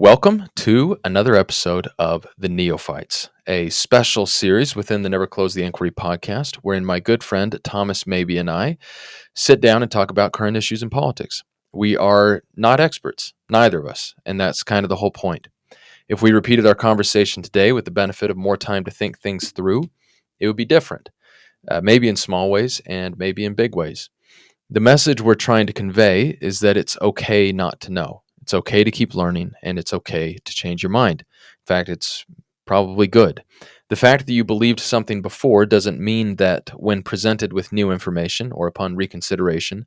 Welcome to another episode of The Neophytes, a special series within the Never Close the Inquiry podcast, wherein my good friend Thomas Mabes and I sit down and talk about current issues in politics. We are not experts, neither of us, and that's kind of the whole point. If we repeated our conversation today with the benefit of more time to think things through, it would be different, maybe in small ways and maybe in big ways. The message we're trying to convey is that it's okay not to know. It's okay to keep learning, and it's okay to change your mind. In fact, it's probably good. The fact that you believed something before doesn't mean that when presented with new information or upon reconsideration,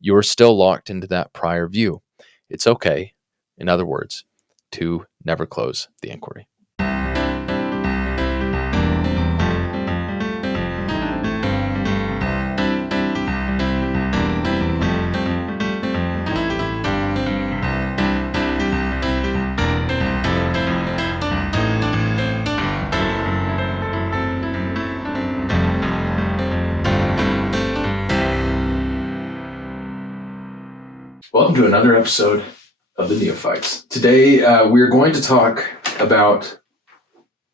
you're still locked into that prior view. It's okay, in other words, to never close the inquiry. Welcome to another episode of The Neophytes. Today, we're going to talk about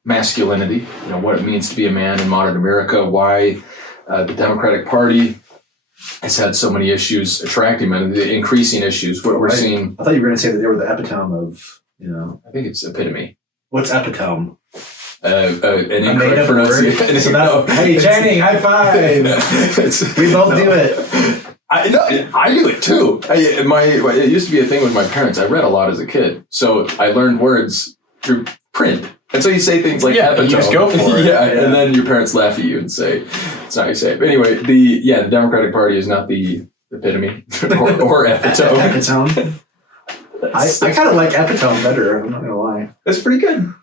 masculinity, what it means to be a man in modern America, why the Democratic Party has had so many issues attracting men, the increasing issues. What we're seeing... I thought you were going to say that they were the epitome of, I think it's epitome. What's epitome? An incorrect pronunciation. So hey, Channing, high five! We both do it. I do it too. It used to be a thing with my parents. I read a lot as a kid, so I learned words through print. And so you say things like epitome. You just go for it. Yeah, and then your parents laugh at you and say, it's not how you say it. But anyway, the Democratic Party is not the epitome or epitome. Epitome. I kind of like epitome better, I'm not going to lie. That's pretty good.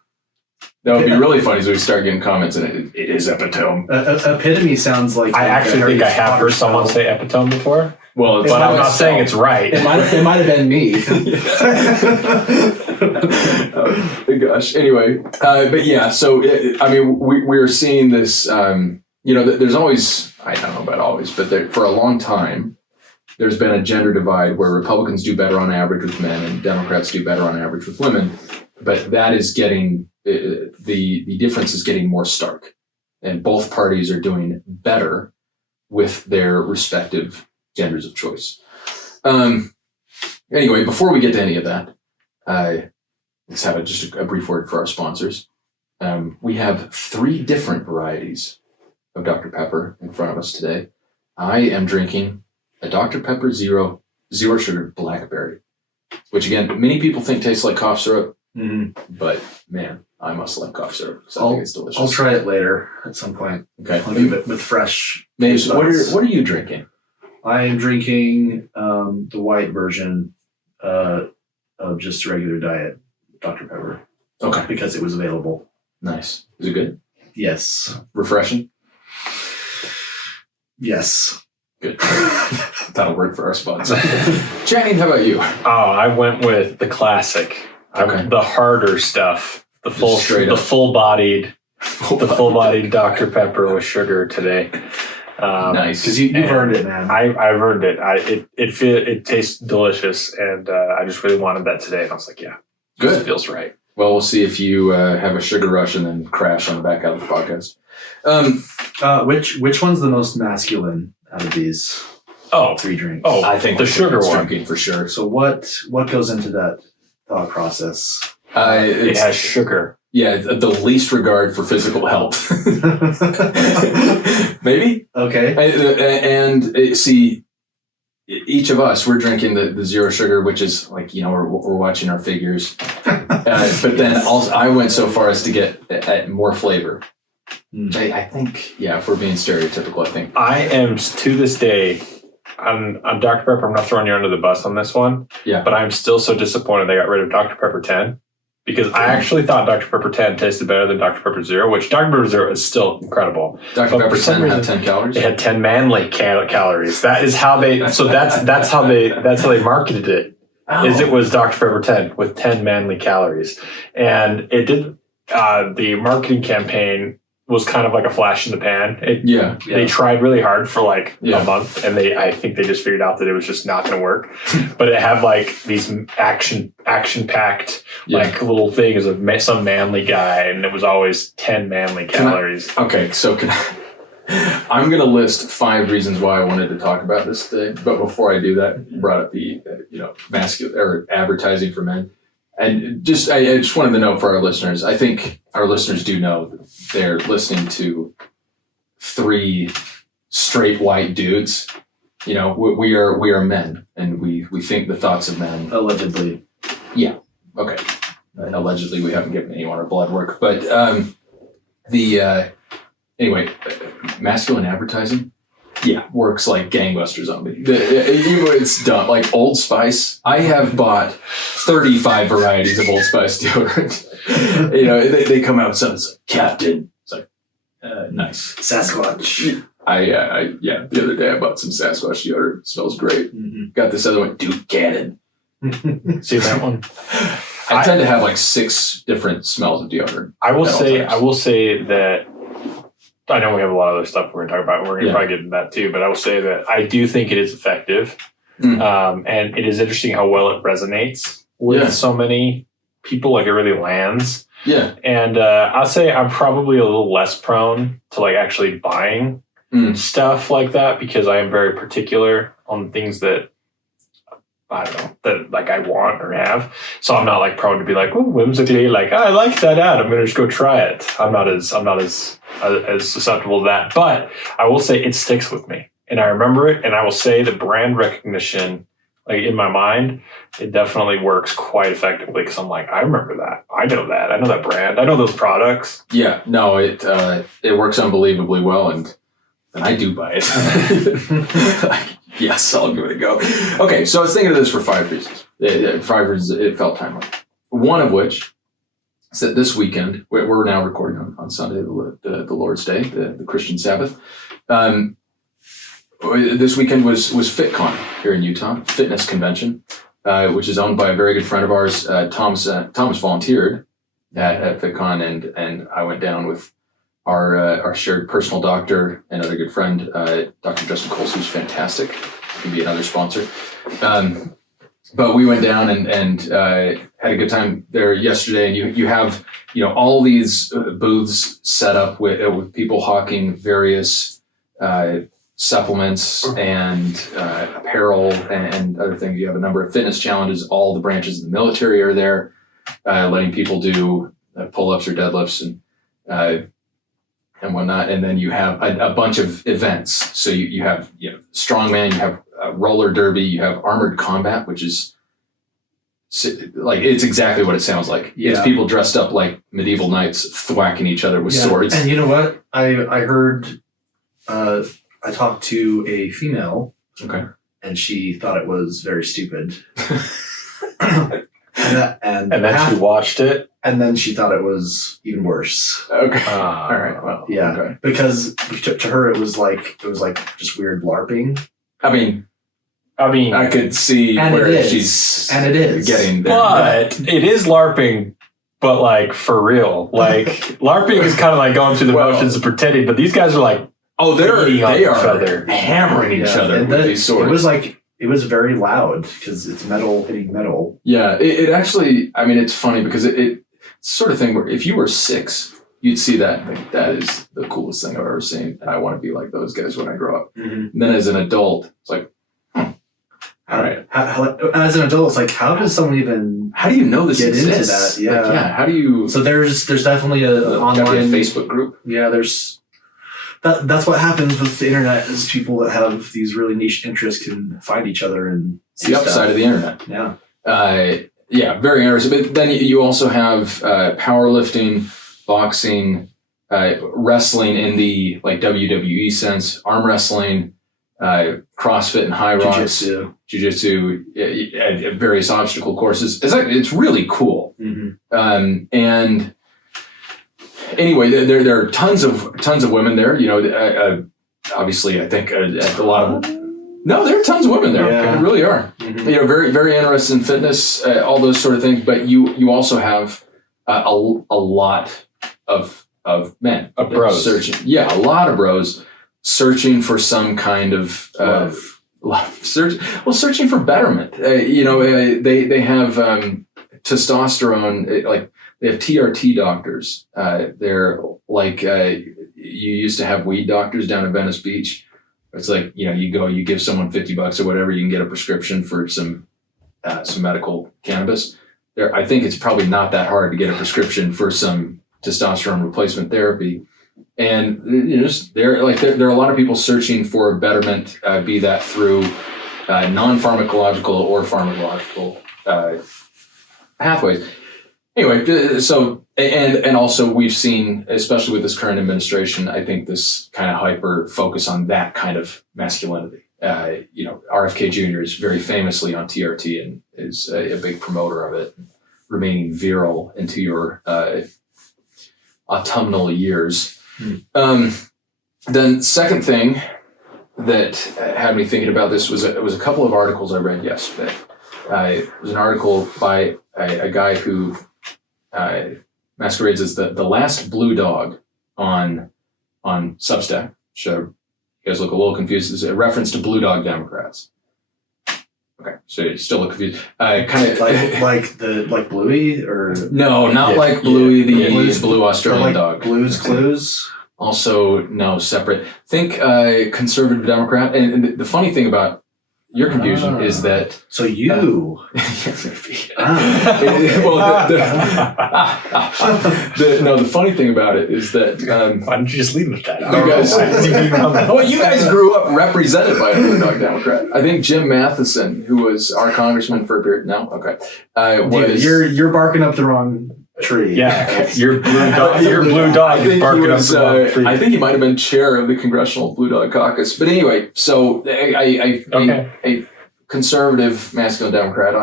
That would be really funny as we start getting comments and it is epitome. Epitome sounds like... I actually think I have heard someone say epitome before. Well, but I'm not saying it's right. It might have been me. Oh, gosh. Anyway, but yeah, so, we're seeing this, there's always, I don't know about always, but for a long time, there's been a gender divide where Republicans do better on average with men and Democrats do better on average with women. But that is getting, the difference is getting more stark. And both parties are doing better with their respective genders of choice. Anyway, before we get to any of that, let's have just a brief word for our sponsors. We have 3 different varieties of Dr. Pepper in front of us today. I am drinking a Dr. Pepper Zero Sugar Blackberry, which again, many people think tastes like cough syrup. Mm-hmm. But man, I must like cough syrup. So I think it's delicious. I'll try it later at some point. Okay, I'll give it with fresh. Mabes, what are you drinking? I am drinking the white version of just regular diet Dr. Pepper. Okay, because it was available. Nice. Is it good? Yes. Refreshing. Yes. Good. That'll work for our sponsor. Channing, how about you? Oh, I went with the classic. Okay. The harder stuff. The full-bodied Dr. Pepper with sugar today. Nice. Because you've earned it, man. I've earned it. It tastes delicious, and I just really wanted that today. And I was like, yeah, good. This feels right. Well, we'll see if you have a sugar rush and then crash on the back out of the podcast. Which one's the most masculine out of these 3 drinks? Oh, I think the sugar one. Drinking for sure. So what goes into that thought process? It has sugar. Yeah, the least regard for physical health. Maybe? Okay. And see, each of us, we're drinking the zero sugar, which is like, we're watching our figures. But then also, I went so far as to get more flavor. I think, if we're being stereotypical, I think. I am, to this day, I'm Dr. Pepper. I'm not throwing you under the bus on this one. Yeah. But I'm still so disappointed they got rid of Dr. Pepper 10. Because I actually thought Dr. Pepper 10 tasted better than Dr. Pepper Zero, which Dr. Pepper Zero is still incredible. Dr. Pepper 10 had 10 calories? It had 10 manly calories. That is how they, so that's how they marketed it. Oh. Is it was Dr. Pepper 10 with 10 manly calories. And it did, the marketing campaign was kind of like a flash in the pan. They Yeah. tried really hard for like Yeah. a month, and I think they just figured out that it was just not going to work. But it had like these action packed like little things of some manly guy, and it was always 10 manly calories. Okay, so I'm going to list 5 reasons why I wanted to talk about this today. But before I do that, you brought up the masculine or advertising for men. And I just wanted to know for our listeners, I think our listeners do know that they're listening to 3 straight white dudes. We are men, and we think the thoughts of men. Allegedly. Yeah. Okay. Allegedly, we haven't given anyone our blood work, but anyway, masculine advertising. Yeah, works like gangbusters on me. It's dumb. Like Old Spice, I have bought 35 varieties of Old Spice deodorant. They come out, so it's like, Captain. It's like, nice. Sasquatch. The other day I bought some Sasquatch deodorant. It smells great. Mm-hmm. Got this other one, Duke Cannon. See that one? I tend to have like 6 different smells of deodorant. I will say that I know we have a lot of other stuff we're going to talk about. We're going to probably get into that too, but I will say that I do think it is effective. And it is interesting how well it resonates with so many people. Like it really lands. Yeah. And I'll say I'm probably a little less prone to like actually buying stuff like that, because I am very particular on things that I don't know, that like I want or have. So I'm not like prone to be like, oh, whimsically, like, I like that ad, I'm gonna just go try it. I'm not as susceptible to that. But I will say it sticks with me, and I remember it, and I will say the brand recognition, like in my mind, it definitely works quite effectively, because I'm like, I remember that. I know that brand. I know those products. Yeah, no, it works unbelievably well, and I do buy it. Yes, I'll give it a go. Okay, so I was thinking of this for 5 reasons. 5 reasons it felt timely. One of which is that this weekend, we're now recording on Sunday, the Lord's Day, the Christian Sabbath. This weekend was FitCon here in Utah, fitness convention, which is owned by a very good friend of ours. Thomas volunteered at FitCon, and I went down with our shared personal doctor and other good friend, Dr. Justin Coles, who's fantastic. Can be another sponsor. But we went down and had a good time there yesterday. And you have all these booths set up with people hawking various supplements and apparel and other things. You have a number of fitness challenges. All the branches of the military are there, letting people do pull-ups or deadlifts and whatnot. And then you have a bunch of events. So you have strongman, you have roller derby, you have armored combat, which is like, it's exactly what it sounds like. Yeah. It's people dressed up like medieval knights thwacking each other with swords. And you know what? I heard, I talked to a female. Okay. And she thought it was very stupid. and then she watched it. And then she thought it was even worse. Okay. All right. Well, yeah. Okay. Because to her it was like just weird LARPing. I mean, I could see where she's getting there. But it is LARPing, but like for real. Like LARPing is kind of like going through the motions of pretending, but these guys are like, they are hammering each other with these swords. It was very loud because it's metal hitting metal. Yeah, it actually, I mean, it's funny because it's sort of thing where if you were 6, you'd see that and think, that is the coolest thing I've ever seen. And I want to be like those guys when I grow up. Mm-hmm. And then as an adult, it's like, all right. As an adult, it's like, how does someone even... How do you know this get exists? into that? Yeah. How do you... So there's definitely an online... Facebook group. Yeah, there's... That's what happens with the internet, is people that have these really niche interests can find each other and see the upside of the internet. Yeah. Very interesting. But then you also have powerlifting, boxing, wrestling in the like WWE sense, arm wrestling, CrossFit and high rocks, jiu-jitsu, various obstacle courses. It's really cool. Mm-hmm. And anyway, there are tons of women there. Obviously, I think a lot of them. No, there are tons of women there. Yeah. There really are. Mm-hmm. Very, very interested in fitness, all those sort of things. But you also have a lot of of men. Of bros. Searching. Yeah, a lot of bros searching for some kind of love. Searching for betterment. They have testosterone, like they have TRT doctors. They're like, you used to have weed doctors down in Venice Beach. It's like, you give someone $50 or whatever, you can get a prescription for some medical cannabis. I think it's probably not that hard to get a prescription for some testosterone replacement therapy. And there are a lot of people searching for betterment, be that through non-pharmacological or pharmacological pathways. Anyway, so and also we've seen, especially with this current administration, I think this kind of hyper focus on that kind of masculinity. RFK Jr. is very famously on TRT and is a big promoter of it, remaining virile into your autumnal years. Then second thing that had me thinking about this was a couple of articles I read yesterday. It was an article by a guy who masquerades as the last blue dog on Substack. So you guys look a little confused. It's a reference to blue dog Democrats. Okay, so you still look confused. Kind of like Bluey, or no, not like Bluey, the blue Australian dog. Blue's Clues. Also, no, separate. Think conservative Democrat. And the funny thing about your confusion is that. So you. The funny thing about it is that. Why don't you just lead with that? You guys grew up represented by a blue dog Democrat. I think Jim Matheson, who was our congressman for a period. No, okay. You're barking up the wrong tree. Yeah, your blue dog is barking up the wrong tree. I think he might have been chair of the Congressional Blue Dog Caucus. But anyway, so a conservative masculine Democrat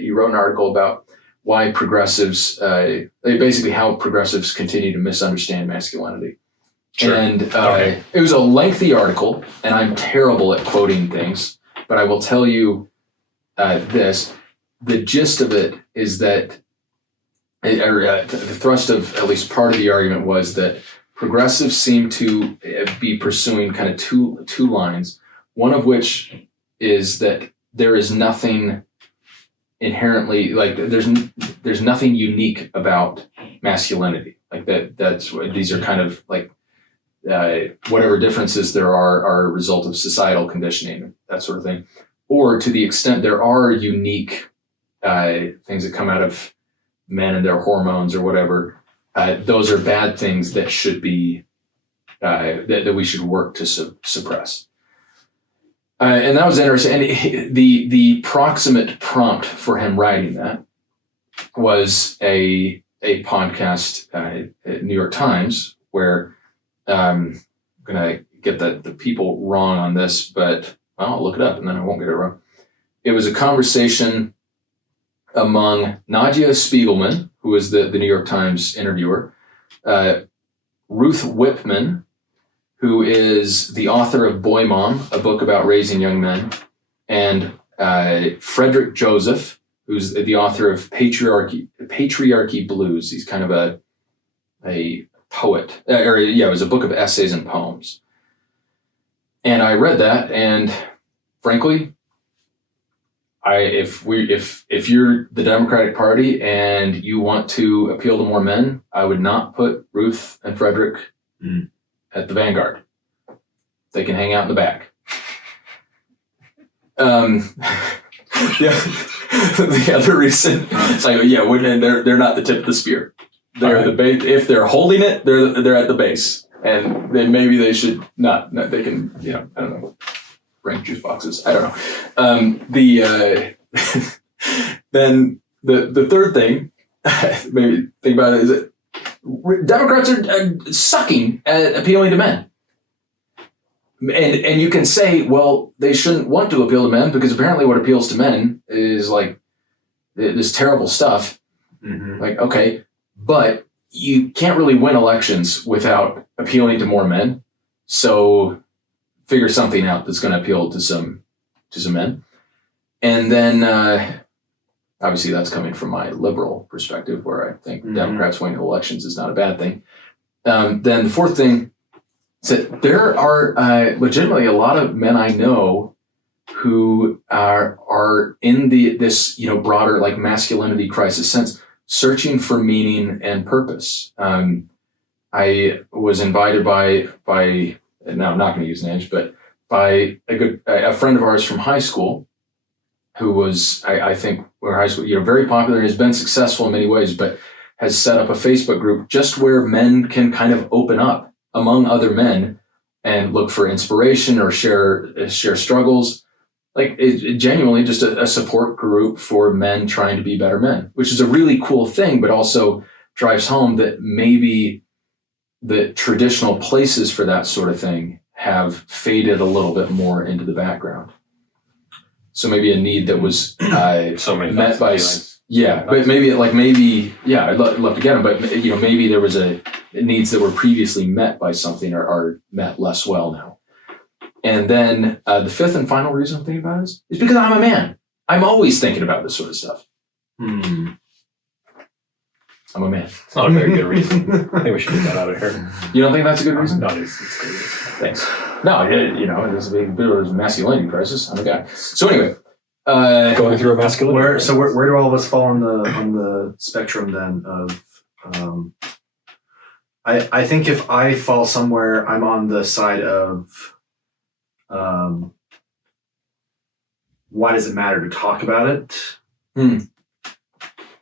he wrote an article about why progressives, basically how progressives continue to misunderstand masculinity. Sure. And it was a lengthy article, and I'm terrible at quoting things, but I will tell you this. The gist of it is that the thrust of at least part of the argument was that progressives seem to be pursuing kind of two lines, one of which is that there is nothing inherently, like there's nothing unique about masculinity. Like that's what these are kind of like whatever differences there are a result of societal conditioning, that sort of thing. Or to the extent there are unique things that come out of men and their hormones or whatever, those are bad things that should be that we should work to suppress. And that was interesting. And the proximate prompt for him writing that was a podcast at New York Times, where I'm gonna get the people wrong on this, but I'll look it up and then I won't get it wrong. It was a conversation among Nadia Spiegelman, who was the New York Times interviewer, Ruth Whipman, who is the author of Boy Mom, a book about raising young men, and Frederick Joseph, who's the author of Patriarchy Blues. He's kind of a poet, it was a book of essays and poems. And I read that, and frankly, if you're the Democratic Party and you want to appeal to more men, I would not put Ruth and Frederick at the vanguard. They can hang out in the back. The other reason, it's like, they're not the tip of the spear. They're the base. If they're holding it, they're at the base, and then maybe they should not. They can, I don't know, rank juice boxes. I don't know. Then the third thing, maybe think about it, is that Democrats are sucking at appealing to men. And you can say, well, they shouldn't want to appeal to men because apparently what appeals to men is like this terrible stuff. Mm-hmm. Like, okay, but you can't really win elections without appealing to more men. So figure something out that's going to appeal to some men. And then obviously that's coming from my liberal perspective, where I think Democrats winning elections is not a bad thing. Then the fourth thing is that there are legitimately a lot of men I know who are in this broader like masculinity crisis sense, searching for meaning and purpose. I was invited by now I'm not going to use names, but by a friend of ours from high school, who was I think when high school very popular, has been successful in many ways, but has set up a Facebook group just where men can kind of open up among other men and look for inspiration or share struggles. Like it genuinely just a support group for men trying to be better men, which is a really cool thing, but also drives home that maybe the traditional places for that sort of thing have faded a little bit more into the background. So maybe a need that was met by, but I'd love to get them, but maybe there was needs that were previously met by something are met less well now. And then the fifth and final reason I'm thinking about is because I'm a man. I'm always thinking about this sort of stuff. I'm a man. It's not a very good reason. I think we should get that out of here. You don't think that's a good reason? No, it's good. Thanks. No, there's a bit of a masculinity crisis. I'm a guy. So anyway, going through a masculinity. Where do all of us fall on the spectrum then of? I think if I fall somewhere, I'm on the side of. Why does it matter to talk about it?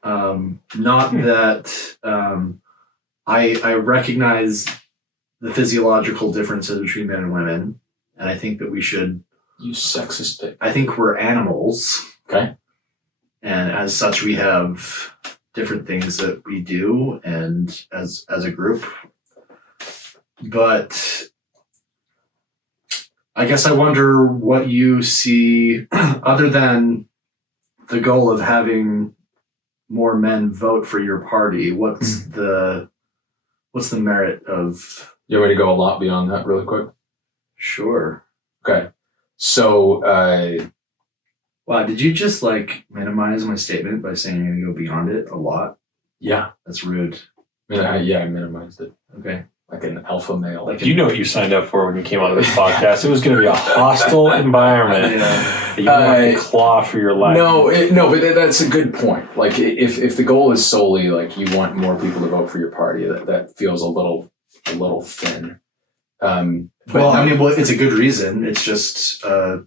Not that I recognize the physiological differences between men and women, and I think that we should use sexist. I think we're animals, okay, and as such, we have different things that we do, and as a group. But I guess I wonder what you see, other than the goal of having more men vote for your party. What's the merit of? You want me to go a lot beyond that really quick? Sure. Okay. So, wow, did you just minimize my statement by saying you're going to go beyond it a lot? Yeah. That's rude. I minimized it. Okay. Like an alpha male. You know what you signed up for when you came onto this podcast. It was going to be a hostile environment. Yeah. You want to claw for your life. No, but that's a good point. Like, if the goal is solely you want more people to vote for your party, that feels a little thin. It's a good reason. It's just, I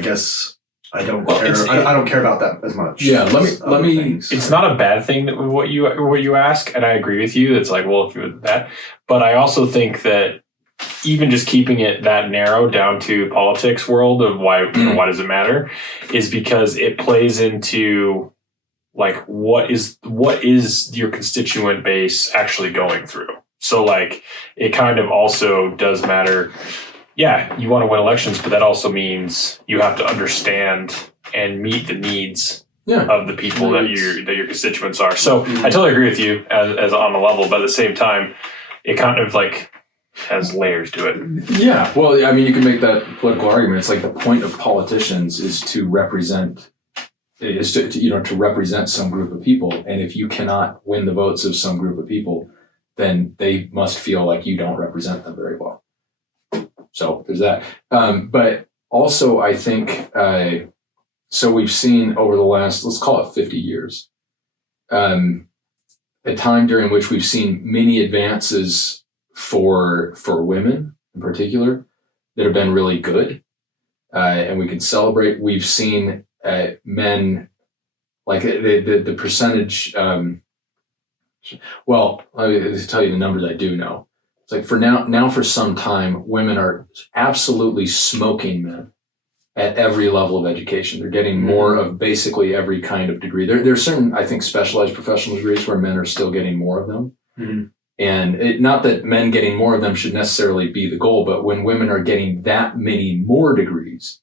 guess. I don't care. I don't care about that as much. Yeah, let me. Things. It's not a bad thing that what you ask, and I agree with you. It's if you that, but I also think that even just keeping it that narrow down to politics world of why does it matter, is because it plays into what is your constituent base actually going through. So it kind of also does matter. Yeah, you want to win elections, but that also means you have to understand and meet the needs of the people that your constituents are. So I totally agree with you as on a level, but at the same time, it kind of has layers to it. Yeah, well, you can make that political argument. It's the point of politicians is to represent, to represent some group of people, and if you cannot win the votes of some group of people, then they must feel like you don't represent them very well. So there's that. But also I think, so we've seen over the last, let's call it 50 years, a time during which we've seen many advances for women in particular that have been really good. And we can celebrate. We've seen men, the percentage, well, let me tell you the numbers I do know. It's for now for some time, women are absolutely smoking men at every level of education. They're getting more of basically every kind of degree. There are certain, I think, specialized professional degrees where men are still getting more of them. Mm-hmm. And not that men getting more of them should necessarily be the goal, but when women are getting that many more degrees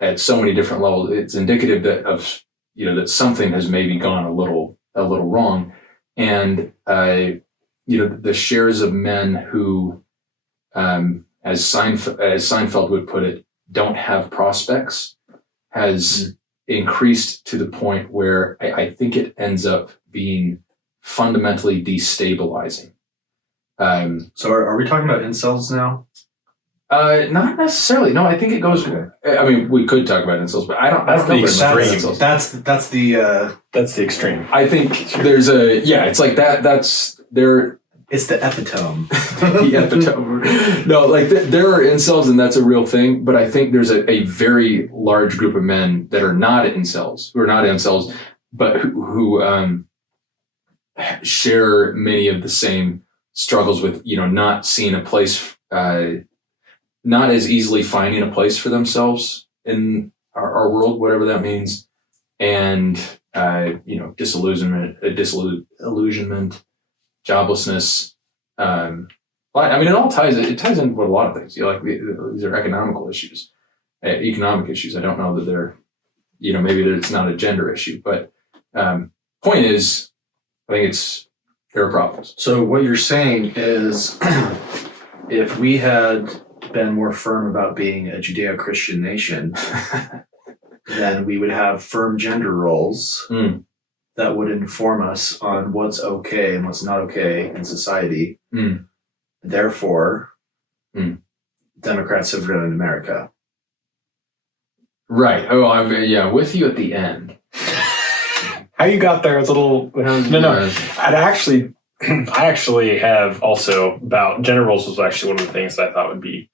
at so many different levels, it's indicative that something has maybe gone a little wrong. And the shares of men who, as Seinfeld would put it, don't have prospects has increased to the point where I think it ends up being fundamentally destabilizing. So are we talking about incels now? Not necessarily. No, I think it goes. Okay. I mean, we could talk about incels, but I don't know the if it's about extreme. incels. That's That's the extreme. I think there's it's like that. That's there. it's the epitome. The epitome. No, like there are incels, and that's a real thing. But I think there's a very large group of men that are not incels, but who share many of the same struggles with, not seeing a place, not as easily finding a place for themselves in our world, whatever that means, and disillusionment, joblessness. I mean, it all ties in with a lot of things. These are economic issues. I don't know that they're, maybe that it's not a gender issue, but point is, I think there are problems. So what you're saying is, if we had been more firm about being a Judeo-Christian nation, then we would have firm gender roles that would inform us on what's okay and what's not okay in society. Therefore, Democrats have ruined America. Right. Oh, I'm with you at the end. How you got there is a little... No. I actually have also about gender roles was actually one of the things that I thought would be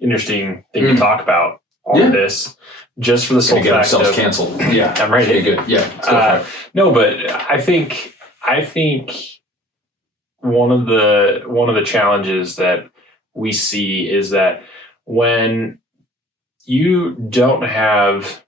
interesting thing to talk about on this, just for the sole get fact ourselves of canceled. Yeah, I'm ready. Okay, good. Yeah, let's go for it. No, but I think one of the challenges that we see is that when you don't have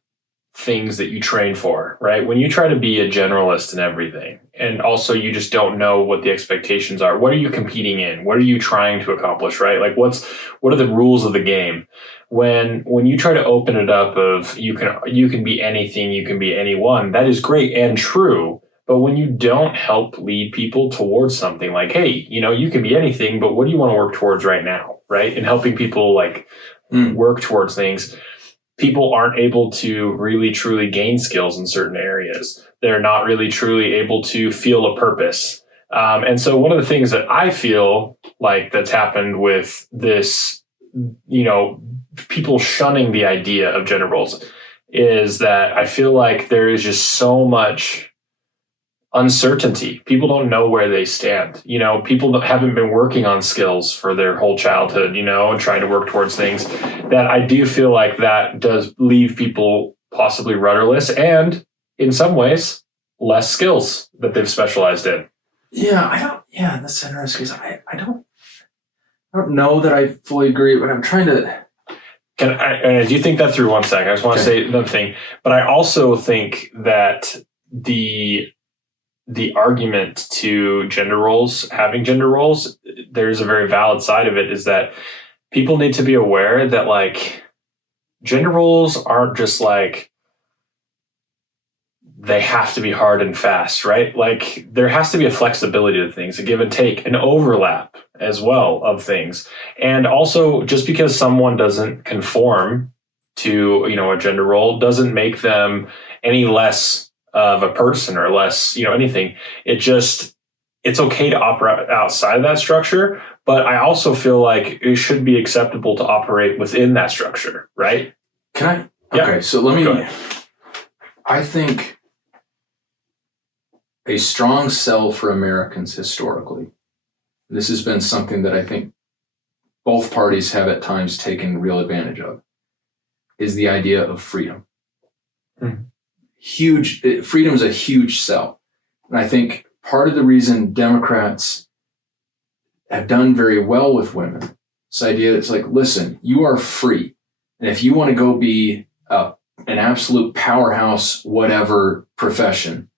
things that you train for, right? When you try to be a generalist in everything, and also you just don't know what the expectations are. What are you competing in? What are you trying to accomplish, right? Like what are the rules of the game? When you try to open it up of you can be anything, you can be anyone, that is great and true. But when you don't help lead people towards something like, hey, you can be anything, but what do you want to work towards right now, right? And helping people work towards things, people aren't able to really truly gain skills in certain areas. They're not really truly able to feel a purpose. And so one of the things that I feel like that's happened with this, people shunning the idea of gender roles is that I feel like there is just so much uncertainty. People don't know where they stand. People haven't been working on skills for their whole childhood, and trying to work towards things that I do feel like that does leave people possibly rudderless and in some ways less skills that they've specialized in. Yeah, that's interesting because I don't know that I fully agree, but I'm trying to. Do you think that through 1 second? I just want to say another thing, but I also think that the argument to having gender roles, there's a very valid side of it, is that people need to be aware that gender roles aren't just they have to be hard and fast, right? There has to be a flexibility to things, a give and take, an overlap as well of things. And also, just because someone doesn't conform to, a gender role doesn't make them any less of a person or less, anything. It's okay to operate outside of that structure, but I also feel like it should be acceptable to operate within that structure, right? Can I? Okay, so let me. I think a strong sell for Americans historically, this has been something that I think both parties have at times taken real advantage of, is the idea of freedom. Freedom is a huge sell. And I think part of the reason Democrats have done very well with women, this idea that's listen, you are free. And if you want to go be an absolute powerhouse, whatever profession,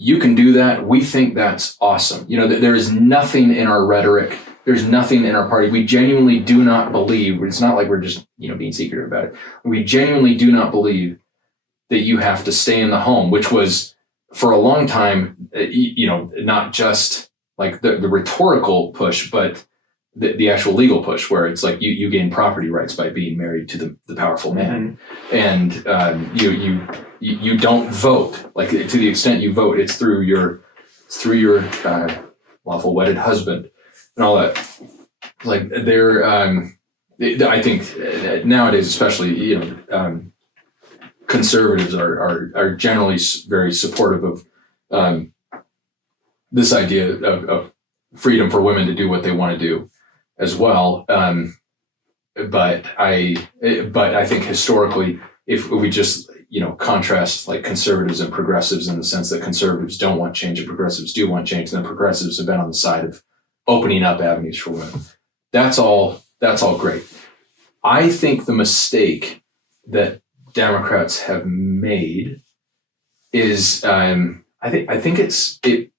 you can do that. We think that's awesome. There is nothing in our rhetoric. There's nothing in our party. We genuinely do not believe, it's not like we're just, being secretive about it. We genuinely do not believe that you have to stay in the home, which was for a long time, not just the rhetorical push, but the actual legal push, where it's you gain property rights by being married to the powerful man, and you don't vote. To the extent you vote, it's through your through your lawful wedded husband and all that. Like they're, I think nowadays, especially, conservatives are generally very supportive of this idea of freedom for women to do what they want to do as well. But I think historically, if we just, contrast like conservatives and progressives in the sense that conservatives don't want change and progressives do want change, and then progressives have been on the side of opening up avenues for women. That's all great. I think the mistake that Democrats have made is, I think it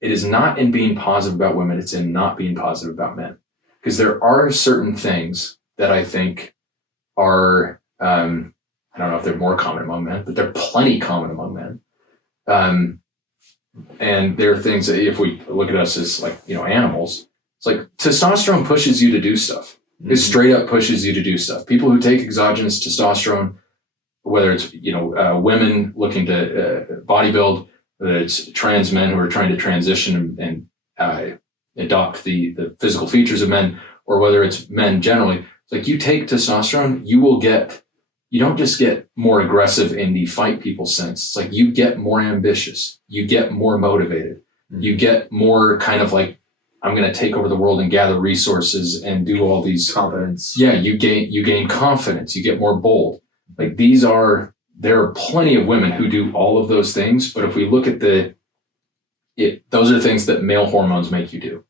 is not in being positive about women, it's in not being positive about men. Because there are certain things that I think are, I don't know if they're more common among men, but they're plenty common among men. And there are things that if we look at us as like, animals, it's like testosterone pushes you to do stuff. It straight up pushes you to do stuff. People who take exogenous testosterone, whether it's, women looking to bodybuild, whether it's trans men who are trying to transition and adopt the physical features of men, or whether it's men generally, it's like you take testosterone, you don't just get more aggressive in the fight people sense. It's like you get more ambitious, you get more motivated, you get more kind of like, I'm going to take over the world and gather resources and do all these confidence. Yeah, you gain confidence, you get more bold. Like there are plenty of women who do all of those things, but if we look at those are things that male hormones make you do.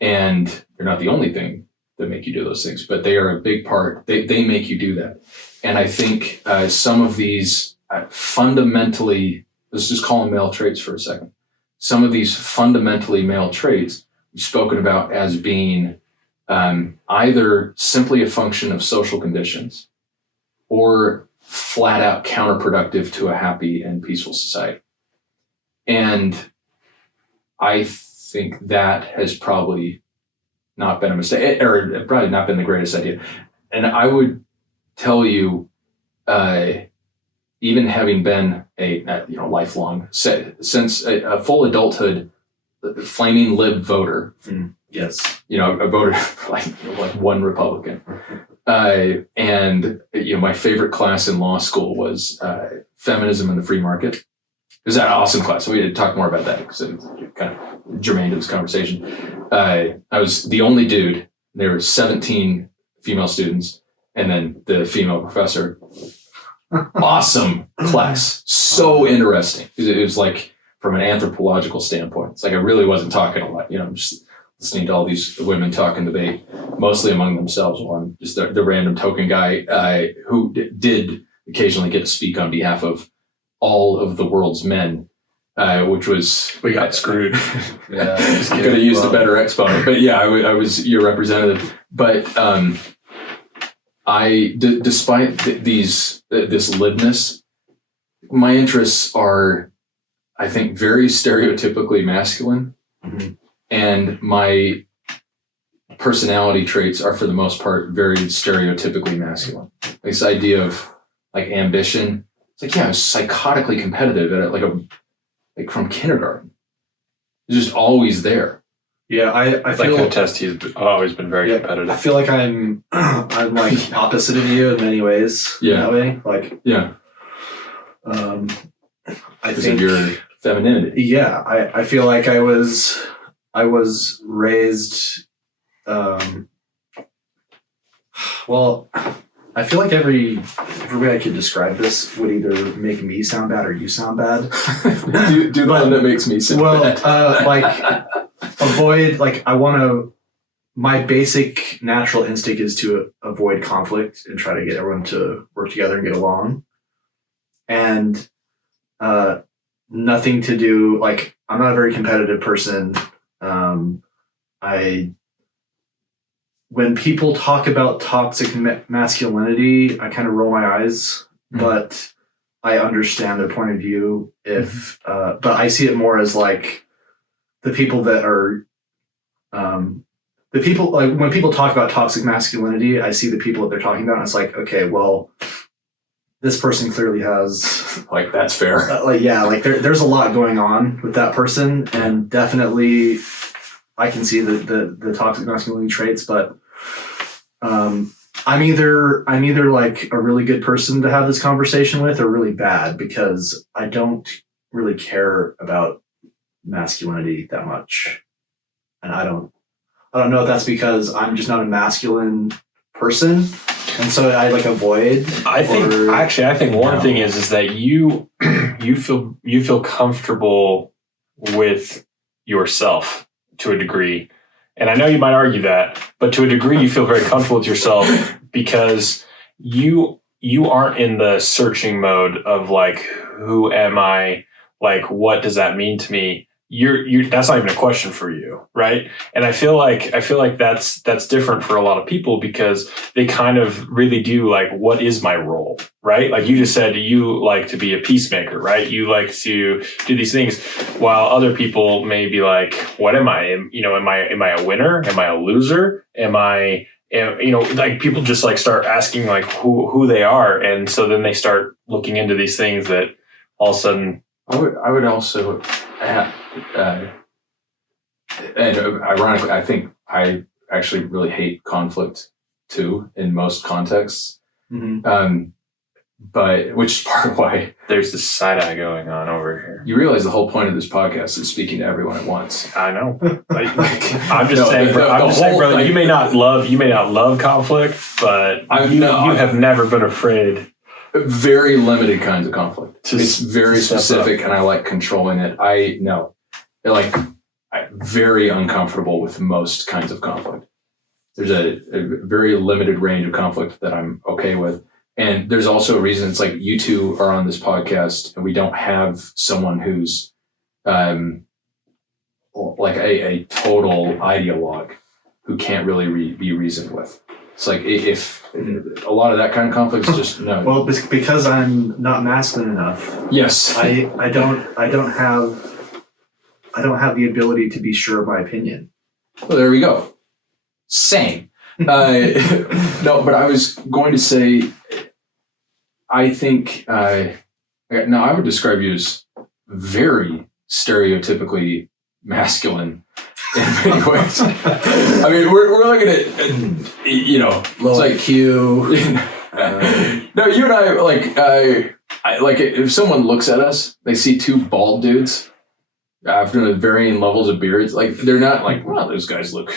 And they're not the only thing that make you do those things, but they are a big part. They make you do that. And I think some of these fundamentally, let's just call them male traits for a second. Some of these fundamentally male traits we've spoken about as being either simply a function of social conditions or flat out counterproductive to a happy and peaceful society. And I think that has probably not been a mistake, or probably not been the greatest idea. And I would tell you, even having been a lifelong, since a full adulthood, flaming lib voter. Yes. A voter like one Republican. And my favorite class in law school was feminism and the free market. It was an awesome class. So we had to talk more about that because it's kind of germane to this conversation. I was the only dude. There were 17 female students, and then the female professor. Awesome class. So interesting. It was like from an anthropological standpoint. It's like I really wasn't talking a lot. I'm just listening to all these women talk and debate, mostly among themselves, while I'm just the random token guy who did occasionally get to speak on behalf of all of the world's men, which was... We got screwed. Yeah, could have used a better exponent. But yeah, I was your representative. But despite this libness, my interests are, I think, very stereotypically masculine. Mm-hmm. And my personality traits are, for the most part, very stereotypically masculine. This idea of like ambition. It's like, yeah, I was psychotically competitive at like from kindergarten. It's just always there. Yeah, I feel like contest. He's always been very competitive. I feel like I'm like opposite of you in many ways. Yeah. That way, like I think of your femininity. Yeah, I feel like I was raised. Well, I feel like every way I could describe this would either make me sound bad or you sound bad. do the one that makes me sound bad. Like avoid, like I want to, my basic natural instinct is to avoid conflict and try to get everyone to work together and get along. And nothing to do, like I'm not a very competitive person. When people talk about toxic masculinity, I kind of roll my eyes, but I understand their point of view. But I see it more as like the people that are, like when people talk about toxic masculinity, I see the people that they're talking about, and it's like, okay, well, this person clearly has Like, that's fair. there's a lot going on with that person, and definitely I can see the toxic masculinity traits, but I'm either like a really good person to have this conversation with or really bad, because I don't really care about masculinity that much. And I don't know if that's because I'm just not a masculine person, and so I like avoid. I think one thing is that you feel comfortable with yourself to a degree. And I know you might argue that, but to a degree you feel very comfortable with yourself because you aren't in the searching mode of like, who am I? Like, what does that mean to me? You're that's not even a question for you, right? And I feel like that's different for a lot of people because they kind of really do like, what is my role, right? Like you just said, you like to be a peacemaker, right? You like to do these things, while other people may be like, what am I? Am I a winner? Am I a loser? Like people just like start asking like who they are, and so then they start looking into these things that all of a sudden. I would also add, and ironically, I think I actually really hate conflict too in most contexts. Mm-hmm. But which is part of why there's this side eye going on over here. You realize the whole point of this podcast is speaking to everyone at once. I know. I'm just saying, brother. You may not love conflict, but you have never been afraid. Very limited kinds of conflict. It's very specific, and I like controlling it. I'm very uncomfortable with most kinds of conflict. There's a very limited range of conflict that I'm okay with. And there's also a reason it's like you two are on this podcast and we don't have someone who's like a total ideologue who can't really be reasoned with. It's like if a lot of that kind of conflict is just no. Well, because I'm not masculine enough. Yes. I don't have the ability to be sure of my opinion. Well, there we go. Same. No, but I was going to say, I think, I would describe you as very stereotypically masculine in many ways. I mean, we're looking at, low like, IQ. No, you and I, like if someone looks at us, they see two bald dudes after the varying levels of beards, like they're not like, well, those guys look,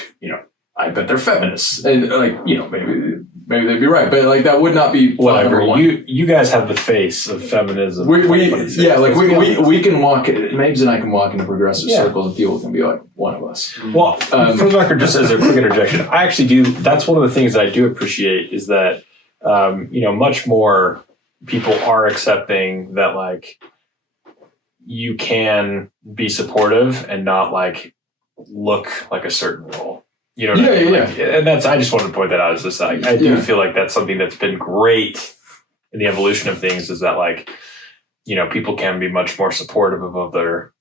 I bet they're feminists, and like maybe they'd be right, but like that would not be whatever. You guys have the face of feminism. We can walk. Mabes and I can walk into progressive circles, and people can be like one of us. Well, for the record, just as a quick interjection, I actually do. That's one of the things that I do appreciate is that much more people are accepting that like you can be supportive and not like look like a certain role. You know what I mean? Like, and I just wanted to point that out as this. I do feel like that's something that's been great in the evolution of things is that like, people can be much more supportive of other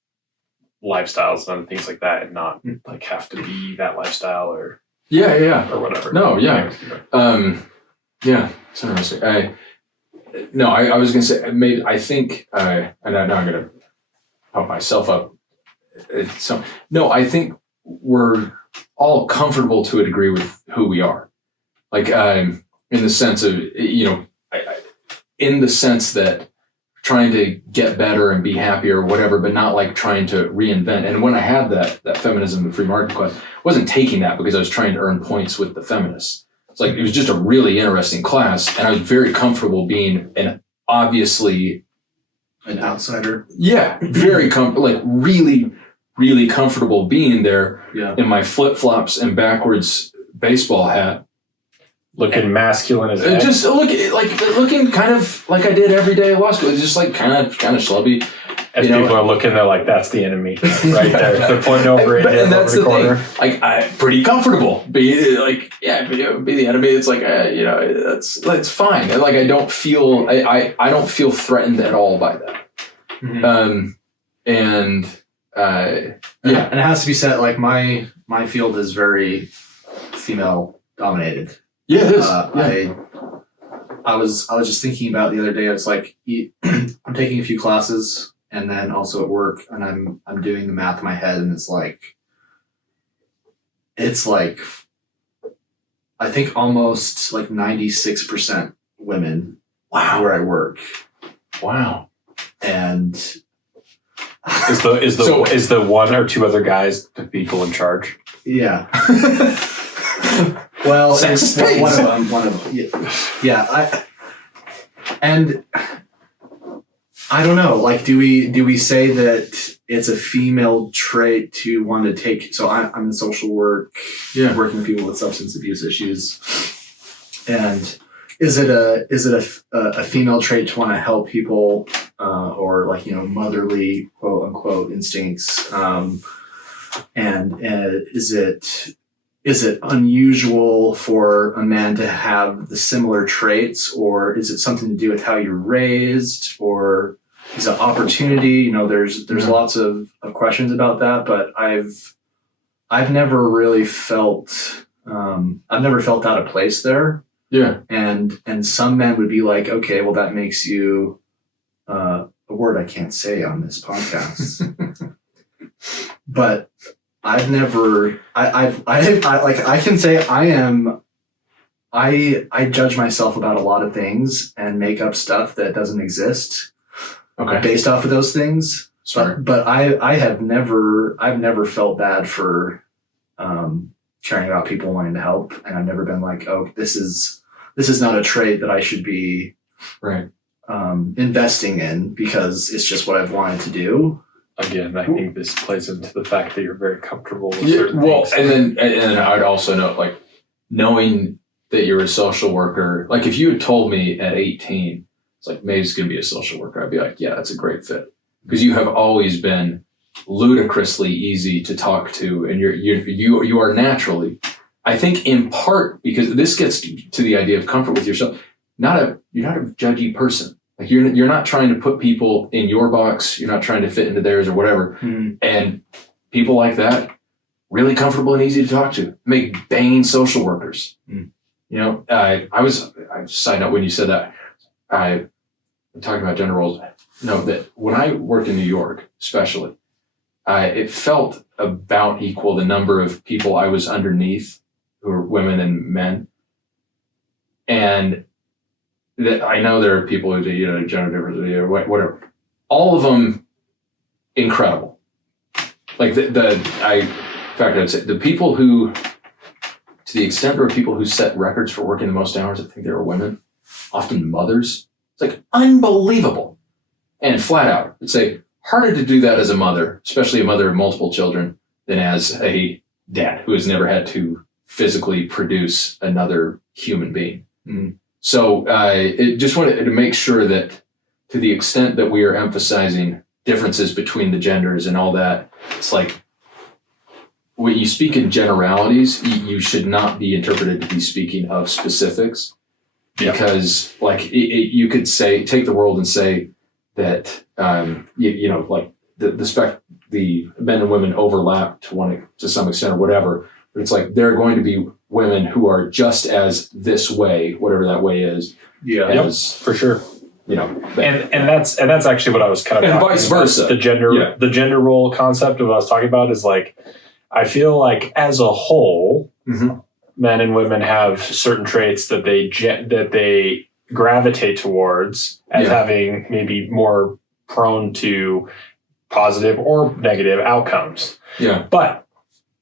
lifestyles and things like that and not like have to be that lifestyle or whatever. No, yeah. It's interesting. I was going to say, maybe I think, and now I'm going to pump myself up. I think we're all comfortable to a degree with who we are, like in the sense of in the sense that trying to get better and be happier or whatever, but not like trying to reinvent. And when I had that feminism and free market class, I wasn't taking that because I was trying to earn points with the feminists. It's like it was just a really interesting class, and I was very comfortable being obviously an outsider. Yeah, very comfortable, like really. Really comfortable being there in my flip-flops and backwards baseball hat. Looking masculine as heck. Just looking kind of like I did every day at law school. It's just like kind of schlubby. As people are looking, they're like, that's the enemy right there. They're pointing over it. And that's the corner. Thing. Like, I'm pretty comfortable. Be the enemy. It's like, that's fine. Like, I don't feel, I don't feel threatened at all by that. Mm-hmm. And it has to be said, like my field is very female dominated. Yeah, it is. I was just thinking about the other day. I was like, I'm taking a few classes, and then also at work, and I'm doing the math in my head, and it's like I think almost like 96% women. Wow. Where I work. Wow. And is the one or two other guys the people in charge? Yeah. Well, one of them. Yeah. I don't know. Like, do we say that it's a female trait to want to take? So I'm in social work, working with people with substance abuse issues, and is it a female trait to want to help people, or like motherly quote unquote instincts, and is it unusual for a man to have the similar traits, or is it something to do with how you're raised, or is it opportunity? There's lots of questions about that, but I've never really felt out of place there. Yeah. And some men would be like, okay, well that makes you a word I can't say on this podcast. But I've never, I can say I judge myself about a lot of things and make up stuff that doesn't exist. Okay. Based off of those things. Sorry. But I've never felt bad for caring about people wanting to help. And I've never been like, oh, this is not a trait that I should be investing in because it's just what I've wanted to do. Again, I think this plays into the fact that you're very comfortable with certain things. And then I'd also note, like, knowing that you're a social worker, like if you had told me at 18, it's like, Mabes is going to be a social worker, I'd be like, yeah, that's a great fit. Because you have always been ludicrously easy to talk to, and you are naturally, I think in part because this gets to the idea of comfort with yourself, you're not a judgy person. Like you're not trying to put people in your box. You're not trying to fit into theirs or whatever. Mm. And people like that, really comfortable and easy to talk to, make banging social workers. Mm. Side note, when you said that, I'm talking about gender roles. No, that when I worked in New York, especially, it felt about equal the number of people I was underneath who were women and men. And that I know there are people who do, gender diversity or whatever. All of them incredible. Like in fact, I'd say the people who, to the extent there are people who set records for working the most hours, I think they were women, often mothers. It's like unbelievable. And flat out, it's harder to do that as a mother, especially a mother of multiple children, than as a dad who has never had to physically produce another human being. Mm. So it just wanted to make sure that to the extent that we are emphasizing differences between the genders and all that, it's like when you speak in generalities, you should not be interpreted to be speaking of specifics. Because you could say, take the world and say that, like the men and women overlap to some extent or whatever. But it's like there are going to be women who are just as this way, whatever that way is. Yeah, for sure. And that's actually what I was kind of and vice versa. The gender role concept of what I was talking about is like, I feel like as a whole, mm-hmm. men and women have certain traits that they gravitate towards as having maybe more prone to positive or negative outcomes. Yeah, but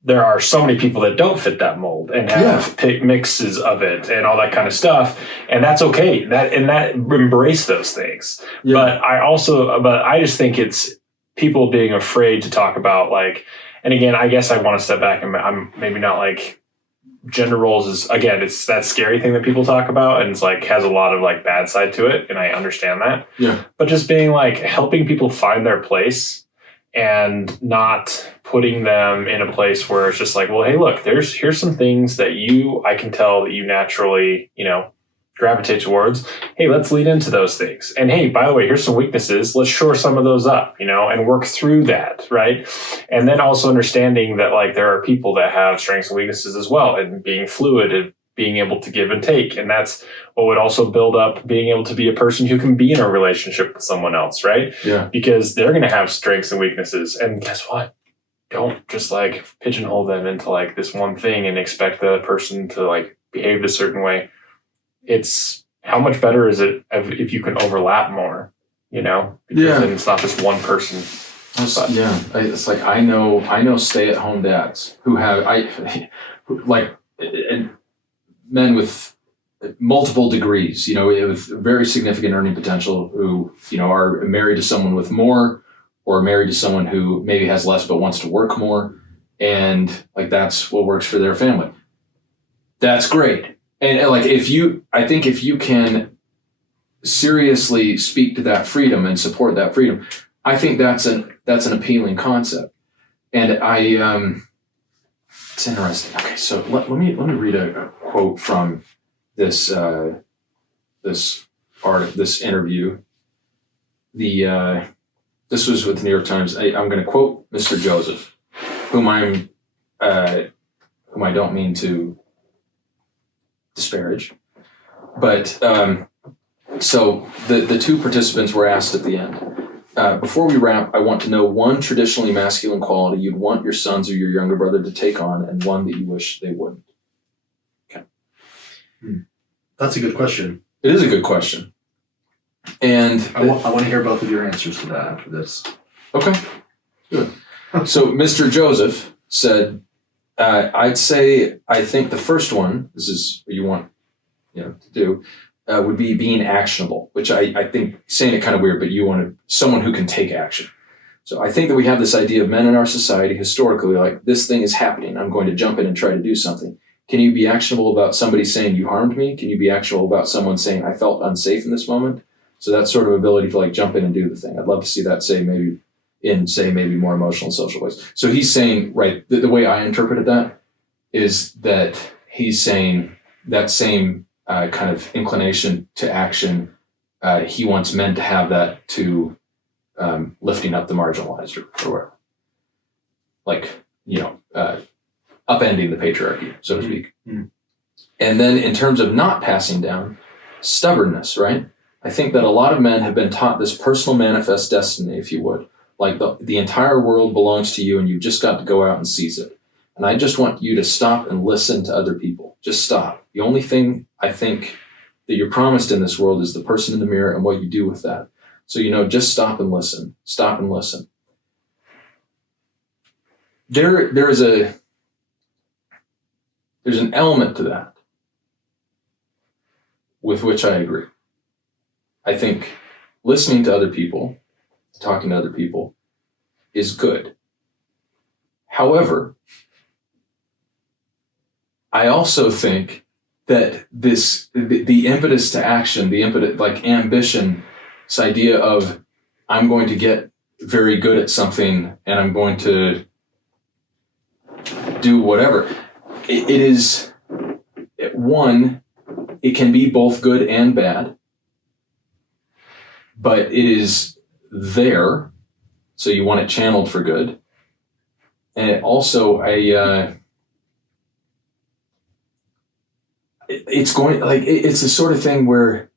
there are so many people that don't fit that mold and have mixes of it and all that kind of stuff. And that's okay. That embrace those things. Yeah. But I just think it's people being afraid to talk about and again, I guess I want to step back and I'm maybe not like gender roles is, again, it's that scary thing that people talk about and it's has a lot of bad side to it. And I understand that. Yeah. But just being helping people find their place and not putting them in a place where it's just well, hey, look, here's some things that I can tell that you naturally, gravitate towards. Hey, let's lean into those things. And hey, by the way, here's some weaknesses. Let's shore some of those up, and work through that, right? And then also understanding that there are people that have strengths and weaknesses as well, and being fluid being able to give and take. And that's what would also build up being able to be a person who can be in a relationship with someone else, right? Yeah. Because they're going to have strengths and weaknesses. And guess what? Don't just like pigeonhole them into like this one thing and expect the person to like behave a certain way. It's how much better is it if you can overlap more, because then it's not just one person. It's like I know stay-at-home dads who have men with multiple degrees, with very significant earning potential, who are married to someone with more, or married to someone who maybe has less but wants to work more, and like that's what works for their family. That's great, and if you can seriously speak to that freedom and support that freedom, I think that's an appealing concept, and it's interesting. Okay, so let me read a quote from this interview. This was with the New York Times. I'm going to quote Mr. Joseph, whom I don't mean to disparage, but so the two participants were asked at the end, before we wrap, I want to know one traditionally masculine quality you'd want your sons or your younger brother to take on, and one that you wish they wouldn't. Okay. That's a good question. It is a good question. And I want to hear both of your answers to that after this. Okay, good. So Mr. Joseph said, I'd say I think the first one, this is what you want to do, would be being actionable, which I think, saying it kind of weird, but you want someone who can take action. So I think that we have this idea of men in our society historically, like, this thing is happening, I'm going to jump in and try to do something. Can you be actionable about somebody saying you harmed me? Can you be actionable about someone saying I felt unsafe in this moment? So that sort of ability to jump in and do the thing. I'd love to see that maybe more emotional and social ways. So he's saying, right, the way I interpreted that is that he's saying that same kind of inclination to action, he wants men to have that to lifting up the marginalized or whatever. Upending the patriarchy, so to speak. Mm-hmm. And then in terms of not passing down, stubbornness, right? I think that a lot of men have been taught this personal manifest destiny, if you would. Like the entire world belongs to you and you've just got to go out and seize it. And I just want you to stop and listen to other people. Just stop. The only thing I think that you're promised in this world is the person in the mirror and what you do with that. So, just stop and listen. Stop and listen. There's an element to that with which I agree. I think listening to other people, talking to other people, is good. However, I also think that the impetus to action, the impetus, ambition, this idea of I'm going to get very good at something and I'm going to do whatever. It is, one, it can be both good and bad, but it is there, so you want it channeled for good. And it also it's the sort of thing where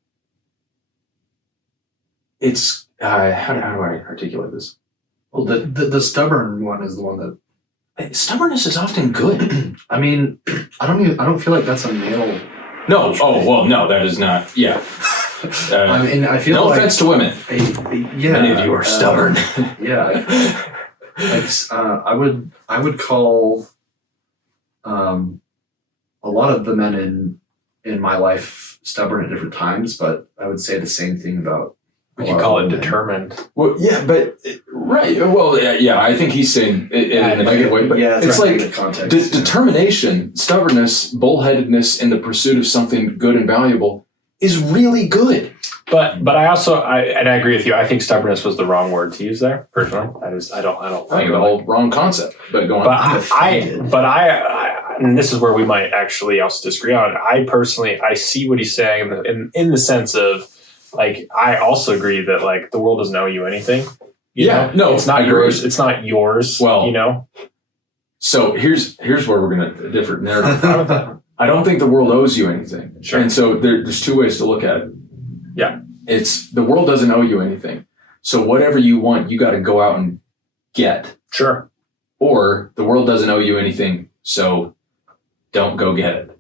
it's how do I articulate this? Well, the stubborn one is the one that stubbornness is often good. I mean, I don't feel like that's a male. No. Oh well, no, that is not. Yeah. I mean, I feel no offense to women. Many of you are stubborn. Yeah. I would call a lot of the men in my life stubborn at different times, but I would say the same thing about. We could call it determined. Well, yeah, but right. Well, yeah, I think he's saying it in a negative way, but yeah, it's right, like context, determination, stubbornness, bullheadedness in the pursuit of something good and valuable is really good. But I also I agree with you. I think stubbornness was the wrong word to use there. Personally, I don't think the whole wrong concept. But go on. But I and this is where we might actually also disagree on. I personally see what he's saying in the sense of. I also agree that the world doesn't owe you anything. You know? No, it's not yours. It's not yours. Well, So here's where we're going to differ narrative. I don't think the world owes you anything. Sure. And so there's two ways to look at it. Yeah. It's the world doesn't owe you anything. So whatever you want, you got to go out and get. Sure. Or the world doesn't owe you anything, so don't go get it.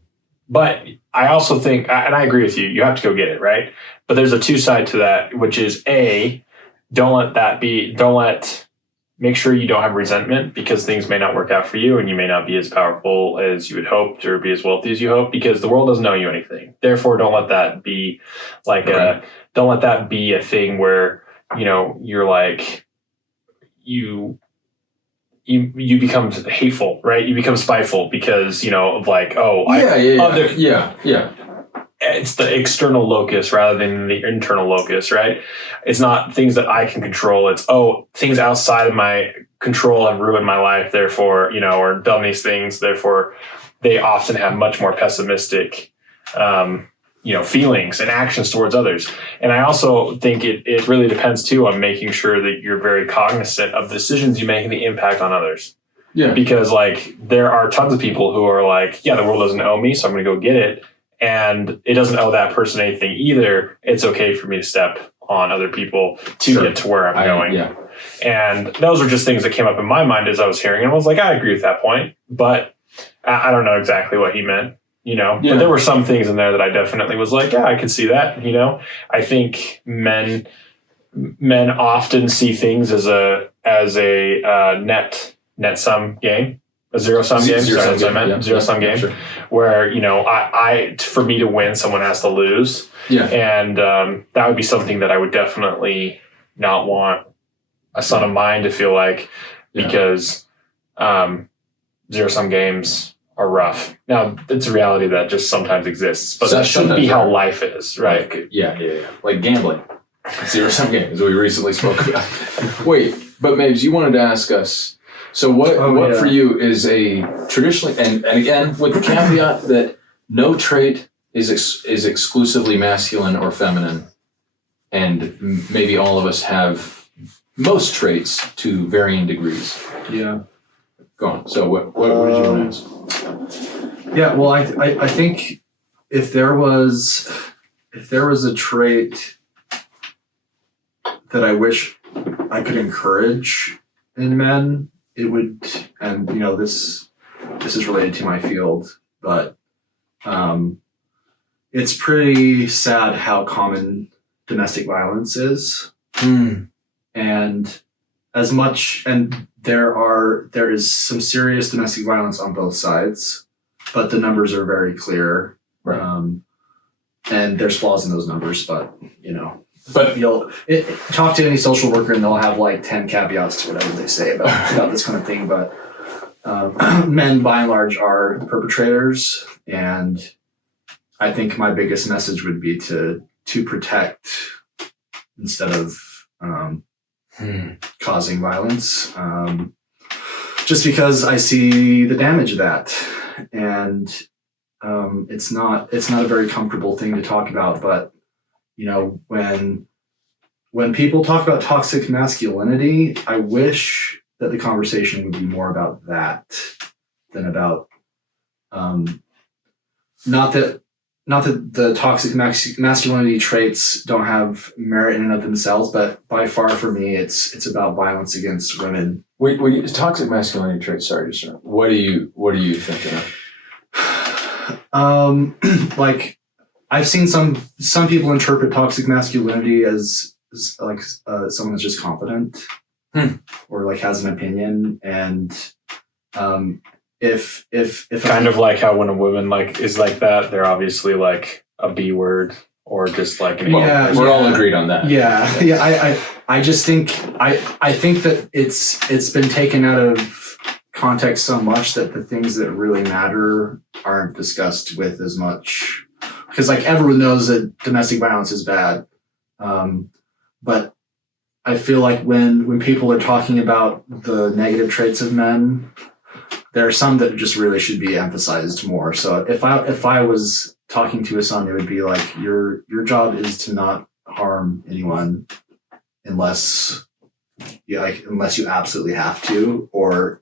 But I also think, and I agree with you, you have to go get it, right? But there's a two side to that, which is make sure you don't have resentment because things may not work out for you and you may not be as powerful as you had hoped or be as wealthy as you hope because the world doesn't owe you anything. Therefore, don't let that be don't let that be a thing where, you're like, you become hateful, right? You become spiteful because, of like, it's the external locus rather than the internal locus, right? It's not things that I can control. It's, things outside of my control have ruined my life, therefore, or done these things. Therefore, they often have much more pessimistic, feelings and actions towards others. And I also think it really depends too on making sure that you're very cognizant of the decisions you make and the impact on others. Yeah. Because there are tons of people who are like, yeah, the world doesn't owe me, so I'm going to go get it. And it doesn't owe that person anything either. It's okay for me to step on other people to get to where I'm going. Yeah. And those were just things that came up in my mind as I was hearing it. I was like, I agree with that point, but I don't know exactly what he meant, But there were some things in there that I definitely was like, yeah, I could see that, I think men often see things as a net sum game. A zero-sum game. Zero-sum game. Sure. Where, for me to win, someone has to lose. Yeah. And that would be something that I would definitely not want a son of mine to feel like because zero-sum games are rough. Now, it's a reality that just sometimes exists, but that shouldn't be how life is, right? Like gambling. Zero-sum games we recently spoke about. Wait, but Mabes, you wanted to ask us, so what for you is a traditionally, and again, with the caveat that no trait is exclusively masculine or feminine, and maybe all of us have most traits to varying degrees. Yeah. Go on. So what did you want to ask? Yeah, well, I think if there was a trait that I wish I could encourage in men, it would, and this is related to my field, but it's pretty sad how common domestic violence is. And there is some serious domestic violence on both sides, but the numbers are very clear. Right. And there's flaws in those numbers, but But you'll talk to any social worker and they'll have like 10 caveats to whatever they say about this kind of thing. But men, by and large, are the perpetrators. And I think my biggest message would be to protect instead of causing violence. Just because I see the damage of that. And it's not a very comfortable thing to talk about, but when people talk about toxic masculinity, I wish that the conversation would be more about that than about not that the toxic masculinity traits don't have merit in and of themselves, but by far for me, it's about violence against women. Wait, toxic masculinity traits. Sorry, just what are you thinking of? Like. I've seen some people interpret toxic masculinity as like someone that's just confident or like has an opinion, and if kind of like how when a woman like is like that, they're obviously like a B word or just like an we're all agreed on that. I just think I think that it's been taken out of context so much that the things that really matter aren't discussed with as much. Because like everyone knows that domestic violence is bad, but I feel like when people are talking about the negative traits of men, there are some that just really should be emphasized more. So if I was talking to a son, it would be like your job is to not harm anyone unless you absolutely have to, or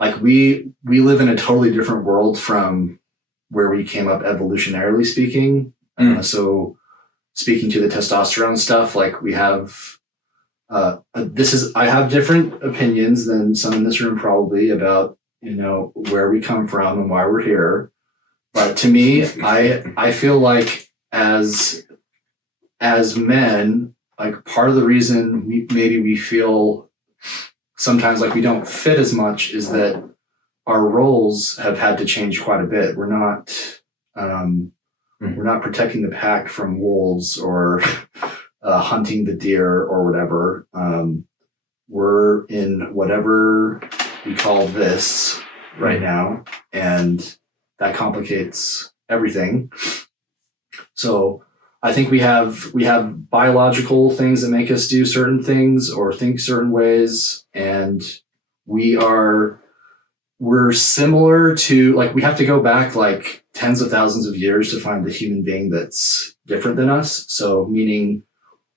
like we live in a totally different world from where we came up evolutionarily speaking. So speaking to the testosterone stuff, like we have, I have different opinions than some in this room probably about, where we come from and why we're here. But to me, I feel like as men, like part of the reason we feel sometimes like we don't fit as much is that our roles have had to change quite a bit. We're not protecting the pack from wolves or hunting the deer or whatever. We're in whatever we call this right now, and that complicates everything. So I think we have biological things that make us do certain things or think certain ways, and we're similar to, like, we have to go back like tens of thousands of years to find the human being that's different than us. So meaning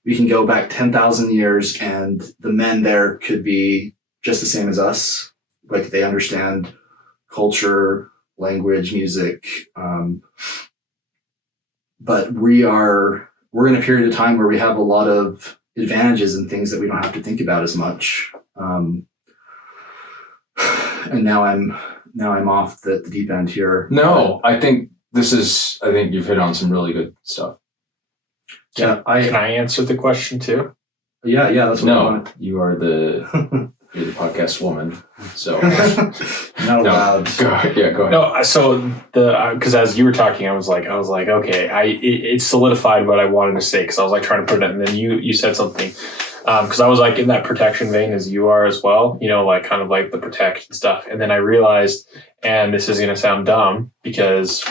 we can go back 10,000 years and the men there could be just the same as us. Like they understand culture, language, music. But we're in a period of time where we have a lot of advantages and things that we don't have to think about as much. And now I'm off the deep end here. No, I think you've hit on some really good stuff. Yeah, Can I answer the question too? Yeah, that's what I want. You are you're the podcast woman, so not allowed. Go ahead. No, so because as you were talking, I was like, okay, it solidified what I wanted to say because I was like trying to put it in, and then you said something because I was like in that protection vein as you are as well, like kind of like the protection stuff, and then I realized, and this is going to sound dumb because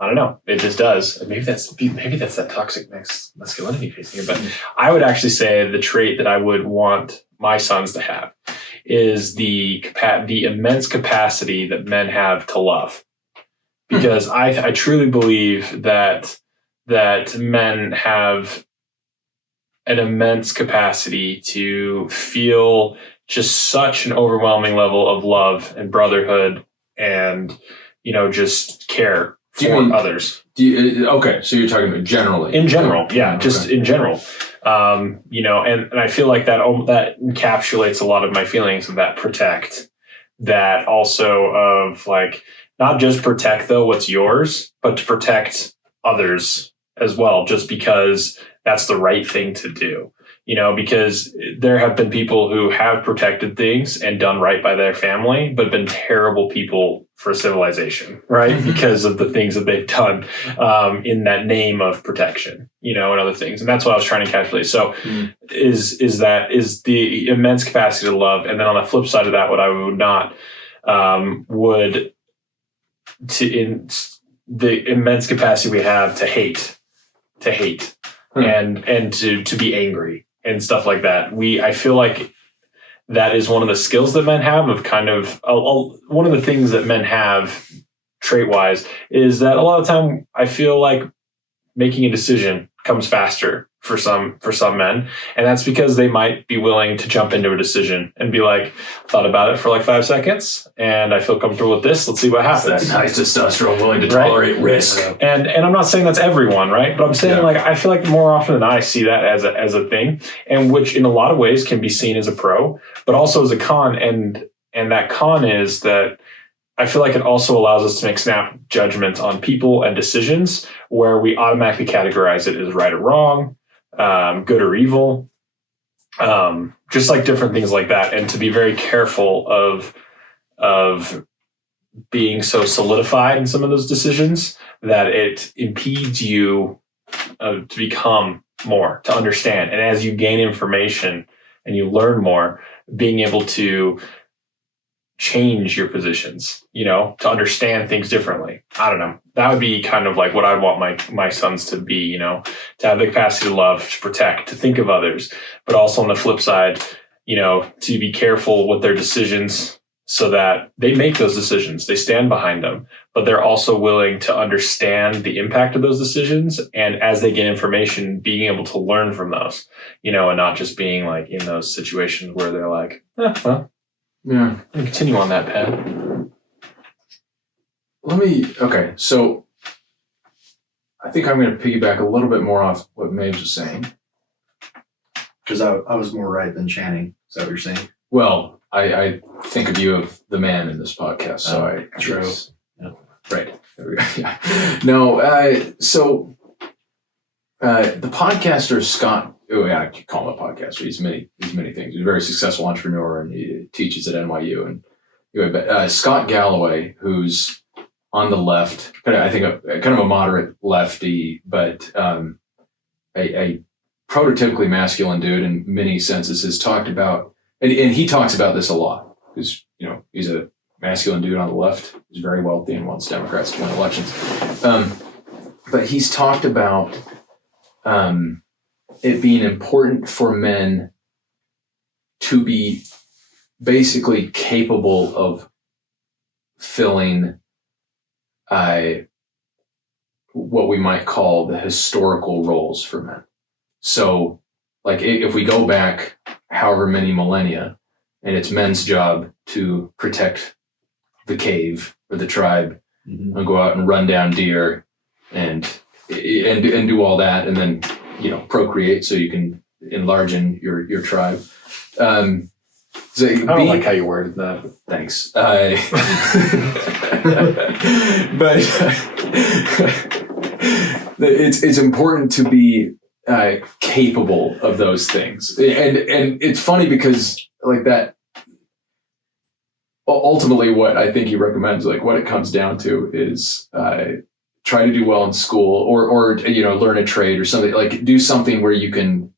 I don't know, it just does. Maybe that's that toxic masculinity facing it, but I would actually say the trait that I would want my sons to have is the immense capacity that men have to love, because I truly believe that men have an immense capacity to feel just such an overwhelming level of love and brotherhood and just care for others. Okay, so you're talking about generally. In general, yeah, just in general. And I feel like that encapsulates a lot of my feelings of that protect, that also of like, not just protect though what's yours, but to protect others as well, just because that's the right thing to do. Because there have been people who have protected things and done right by their family, but been terrible people for civilization, right? Because of the things that they've done in that name of protection, and other things. And that's what I was trying to encapsulate. So is the immense capacity to love. And then on the flip side of that, what I would not in the immense capacity we have to hate and to be angry and stuff like that. I feel like that is one of the skills that men have, of kind of one of the things that men have trait wise is that a lot of time I feel like making a decision comes faster for some men. And that's because they might be willing to jump into a decision and be like, thought about it for like 5 seconds and I feel comfortable with this. Let's see what happens. That's nice testosterone, willing to tolerate risk. And I'm not saying that's everyone, right? But I'm saying like, I feel like more often than not, I see that as a thing, and which in a lot of ways can be seen as a pro, but also as a con. And that con is that I feel like it also allows us to make snap judgments on people and decisions where we automatically categorize it as right or wrong, good or evil, just like different things like that. And to be very careful of being so solidified in some of those decisions that it impedes you to become more, to understand. And as you gain information and you learn more, being able to change your positions, to understand things differently. I don't know. That would be kind of like what I want my sons to be, to have the capacity to love, to protect, to think of others, but also on the flip side, to be careful with their decisions so that they make those decisions, they stand behind them, but they're also willing to understand the impact of those decisions. And as they get information, being able to learn from those, and not just being like in those situations where they're like, well, yeah, continue on that path. Okay, so I think I'm going to piggyback a little bit more off what Mabes was saying. Because I was more right than Channing. Is that what you're saying? Well, I think of you of the man in this podcast, so true. Yeah. Right. There we go. Yeah. No, so the podcaster Scott, I could call him a podcaster. He's many things. He's a very successful entrepreneur, and he teaches at NYU. And anyway, but Scott Galloway, who's on the left, I think kind of a moderate lefty, but a prototypically masculine dude in many senses, has talked about, and he talks about this a lot, because he's a masculine dude on the left, who's very wealthy and wants Democrats to win elections. But he's talked about it being important for men to be basically capable of filling what we might call the historical roles for men. So, like, if we go back however many millennia, and it's men's job to protect the cave or the tribe, and go out and run down deer and do all that, and then procreate so you can enlarge in your tribe. So I don't like how you worded that. Thanks. But it's important to be capable of those things, and it's funny because like that. Ultimately, what I think he recommends, like what it comes down to, is try to do well in school, or learn a trade or something. Like do something where you can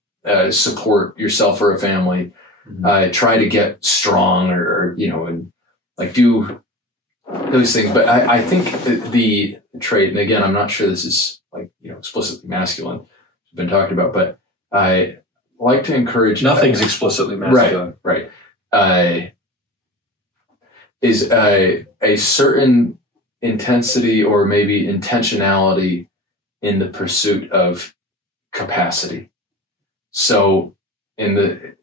support yourself or a family. Try to get strong, or and like do those things. But I think the trait, and again, I'm not sure this is like explicitly masculine, it's been talked about, but I like to encourage. Nothing's explicitly masculine, right? Is a certain intensity or maybe intentionality in the pursuit of capacity. So in the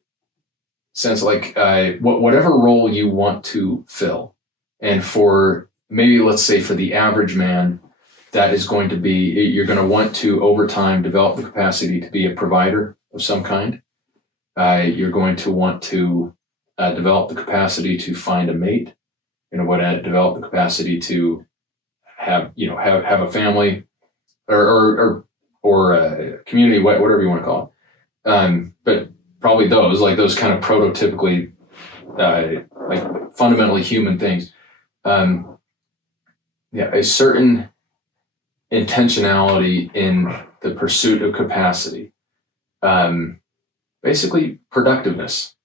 sense, like whatever role you want to fill, and for maybe, let's say, for the average man, that is going to be, you're going to want to over time develop the capacity to be a provider of some kind. You're going to want to develop the capacity to find a mate. Develop the capacity to have a family or a community, whatever you want to call it. But probably those kind of prototypically like fundamentally human things. A certain intentionality in the pursuit of capacity. Basically productiveness.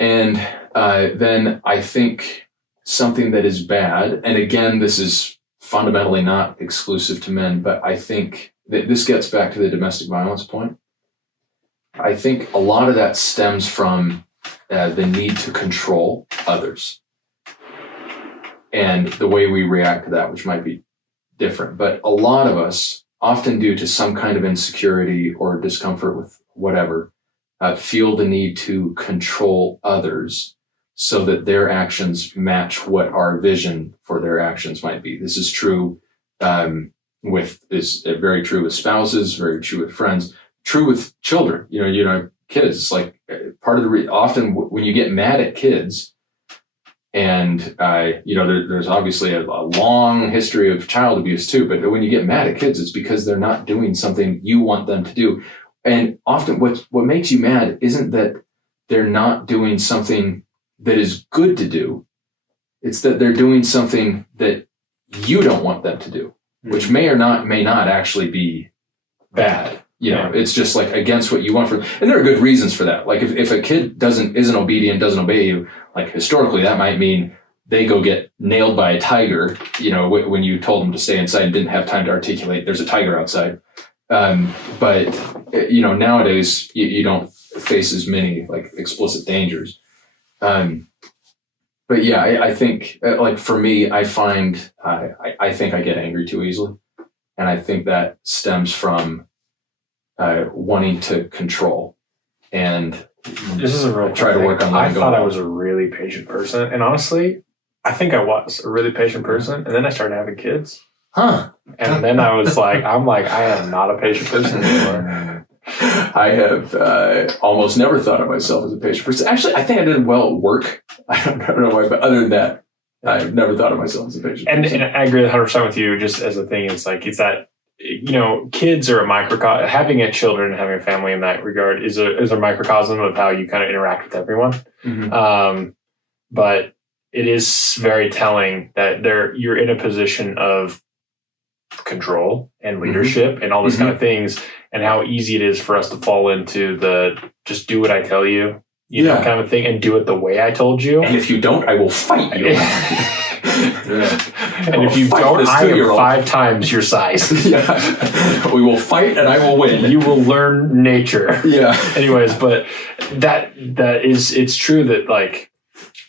And then I think something that is bad, and again, this is fundamentally not exclusive to men, but I think that this gets back to the domestic violence point. I think a lot of that stems from the need to control others and the way we react to that, which might be different. But a lot of us, often due to some kind of insecurity or discomfort with whatever, feel the need to control others so that their actions match what our vision for their actions might be. This is true very true with spouses, very true with friends, true with children. Kids. It's like part of the often when you get mad at kids, and there's obviously a long history of child abuse too. But when you get mad at kids, it's because they're not doing something you want them to do. And often what makes you mad isn't that they're not doing something that is good to do. It's that they're doing something that you don't want them to do, which may not actually be bad. It's just like against what you want for them. And there are good reasons for that. Like if a kid isn't obedient, doesn't obey you, like historically, that might mean they go get nailed by a tiger, when you told them to stay inside and didn't have time to articulate, there's a tiger outside. But nowadays you don't face as many like explicit dangers. But yeah, I think like for me, I find I think I get angry too easily, and I think that stems from wanting to control. And this is a real try to work on. I thought I was a really patient person, and honestly, I think I was a really patient person, and then I started having kids. Huh. And then I was like, I am not a patient person anymore. I have almost never thought of myself as a patient person. Actually, I think I did well at work. I don't know why, but other than that, I've never thought of myself as a patient person. And I agree 100% with you. Just as a thing, it's that kids are a microcosm. Having a children, having a family in that regard is a microcosm of how you kind of interact with everyone. Mm-hmm. But it is very telling that you're in a position of control and leadership and all this kind of things, and how easy it is for us to fall into the just do what I tell you, you know, kind of thing, and do it the way I told you. And if you don't, I will fight you. And if you don't, I am 5 times your size. We will fight and I will win. You will learn nature. Anyways, but it's true that like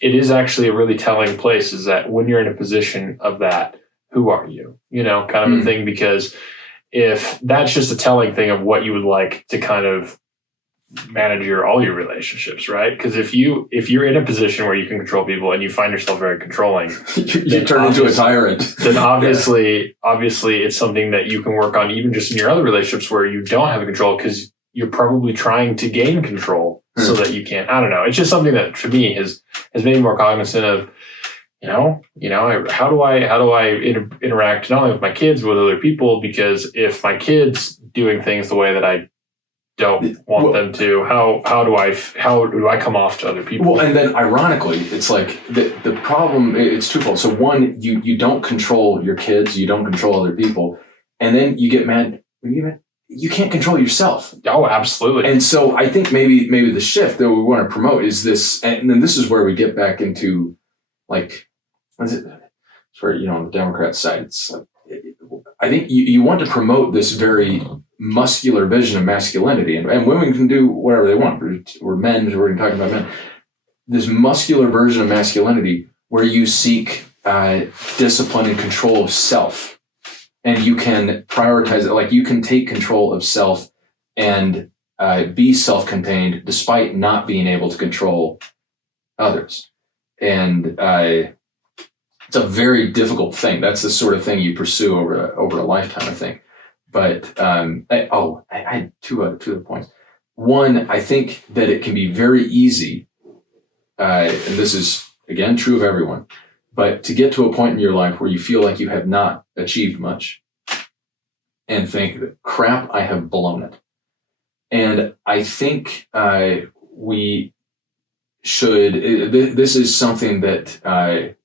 it is actually a really telling place is that when you're in a position of that, who are you? You know, kind of a thing, because if that's just a telling thing of what you would like to kind of manage all your relationships, right? Because if you're in a position where you can control people and you find yourself very controlling, you turn into a tyrant. Then obviously it's something that you can work on even just in your other relationships where you don't have control, because you're probably trying to gain control so that you can't. I don't know. It's just something that to me has made me more cognizant of, how do I interact not only with my kids but with other people? Because if my kids doing things the way that I don't want them to, how do I come off to other people? Well, and then ironically, it's like the problem, it's twofold. So one, you don't control your kids, you don't control other people, and then you get mad. You can't control yourself. Oh, absolutely. And so I think maybe the shift that we want to promote is this, and then this is where we get back into like, what is it? It's where, on the Democrat side, it's like, I think you want to promote this very muscular vision of masculinity, and women can do whatever they want. We're men, we're talking about men. This muscular version of masculinity where you seek discipline and control of self, and you can prioritize it. Like you can take control of self and be self-contained despite not being able to control others. And it's a very difficult thing. That's the sort of thing you pursue over a lifetime, I think. But I had two other points. One, I think that it can be very easy, and this is again true of everyone, but to get to a point in your life where you feel like you have not achieved much, and think, "Crap, I have blown it." And I think we should. This is something that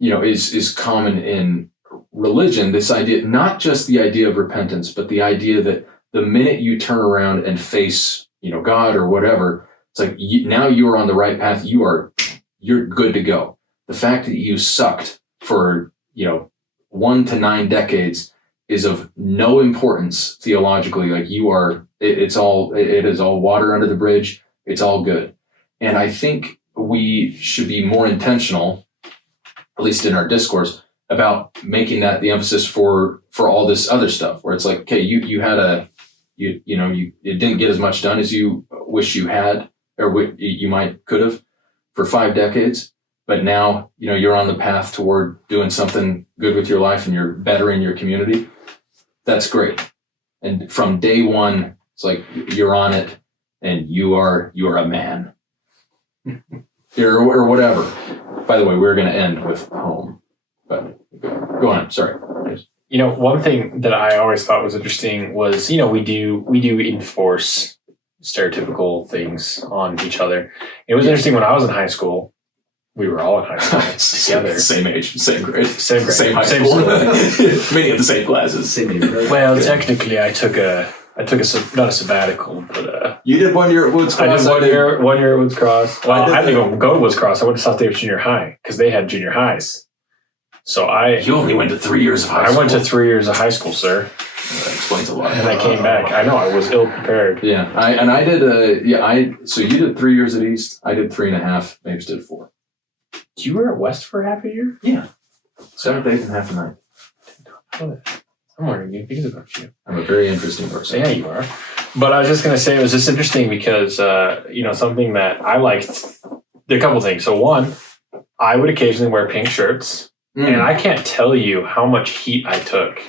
is common in religion. This idea, not just the idea of repentance, but the idea that the minute you turn around and face, God or whatever, it's like now you are on the right path. You're good to go. The fact that you sucked for 1 to 9 decades is of no importance theologically. Like it is all water under the bridge. It's all good. And I think we should be more intentional, at least in our discourse, about making that the emphasis for all this other stuff, where it's like, okay, you didn't get as much done as you wish you had, or you could have for 5 decades, but now, you're on the path toward doing something good with your life and you're bettering your community. That's great. And from day one, it's like you're on it and you are a man or whatever. By the way, we're going to end with home. But go on. Sorry. One thing that I always thought was interesting was, we do enforce stereotypical things on each other. It was interesting when I was in high school. We were all in high school together. Same age, same grade, same high school. Many of the same classes. Well, technically, I took not a sabbatical, but you did 1 year at Woods Cross. I did 1 year at Woods Cross. Well, I didn't even go to Woods Cross. I went to South Davis Junior High because they had junior highs. So you only went to 3 years of high school. I went to 3 years of high school, sir. That explains a lot. And I came back. I know, I was ill prepared. Yeah, I did. So you did 3 years at East. I did 3.5. Mabes did 4. You were at West for half a year? Yeah. 7 days and half a night. I'm wondering new things about you. I'm a very interesting person. Yeah, you are. But I was just going to say it was just interesting because, something that I liked, there are a couple things. So one, I would occasionally wear pink shirts, and I can't tell you how much heat I took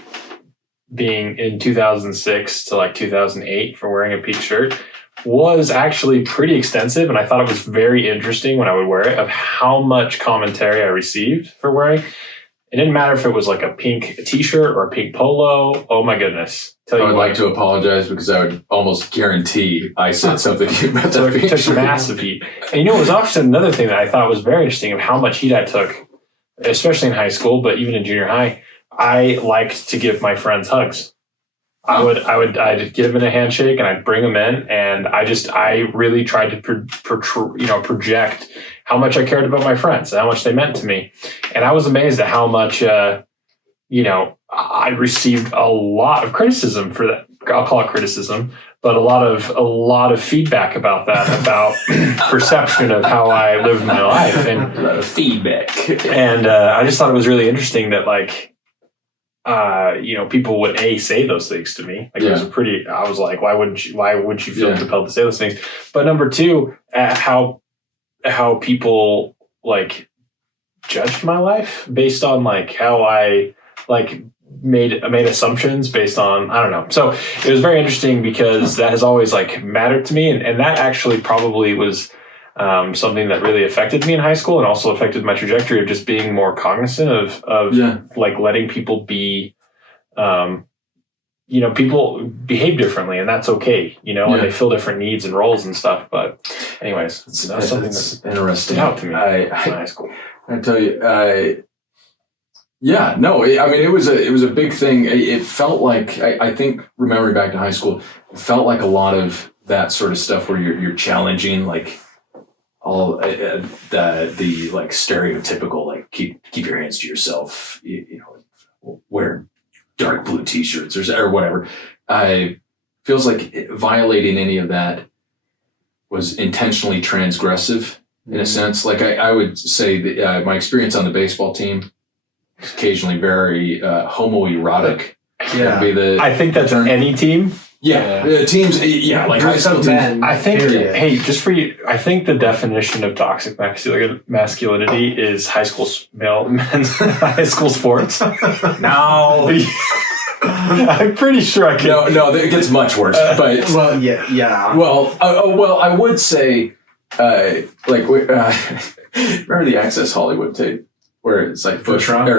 being in 2006 to like 2008 for wearing a pink shirt. Was actually pretty extensive, and I thought it was very interesting when I would wear it of how much commentary I received for wearing. It didn't matter if it was like a pink t-shirt or a pink polo. Oh my goodness. I would like to apologize because I would almost guarantee I said something about so that pink took shirt. massive heat. And it was actually another thing that I thought was very interesting of how much heat I took, especially in high school, but even in junior high. I liked to give my friends hugs. I'd give them a handshake and I'd bring them in, and I really tried to project how much I cared about my friends and how much they meant to me. And I was amazed at how much, I received a lot of criticism for that. I'll call it criticism, but a lot of feedback about that, about perception of how I lived my life, and a lot of feedback. And I just thought it was really interesting that people would say those things to me. It was I was like, why wouldn't you feel compelled to say those things? But number two, how people judged my life based on how I made assumptions based on, I don't know. So it was very interesting because that has always mattered to me. And that actually probably was something that really affected me in high school, and also affected my trajectory of just being more cognizant of letting people be, people behave differently, and that's okay, and they fill different needs and roles and stuff. But anyways, that's something that's interesting out to me in high school. I tell you, it was a big thing. It felt like, I think remembering back to high school, it felt like a lot of that sort of stuff where you're challenging all the stereotypical keep your hands to yourself, wear dark blue t-shirts or whatever. Feels like violating any of that was intentionally transgressive in a sense. I would say that my experience on the baseball team is occasionally very homoerotic. Yeah, I think that's any team. Teams. High school teams. I think. Hey, just for you, I think the definition of toxic masculinity is high school men's high school sports. No, I'm pretty sure I can. No, it gets much worse. But Well, I would say, remember the Access Hollywood tape where it's Bush, Trump?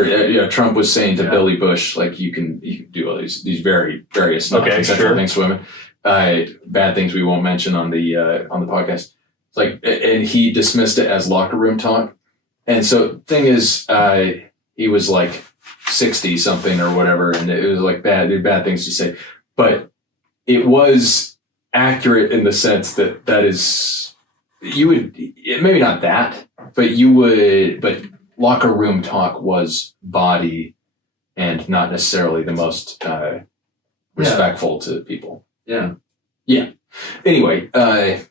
Trump was saying to Billy Bush, you can do all these various non-consensual things to women, bad things we won't mention on the podcast. It's and he dismissed it as locker room talk. And so thing is, he was 60 something or whatever, and it was bad things to say, but it was accurate in the sense that is, you would, maybe not that, but locker room talk was body and not necessarily the most respectful to people. Yeah. Anyway, high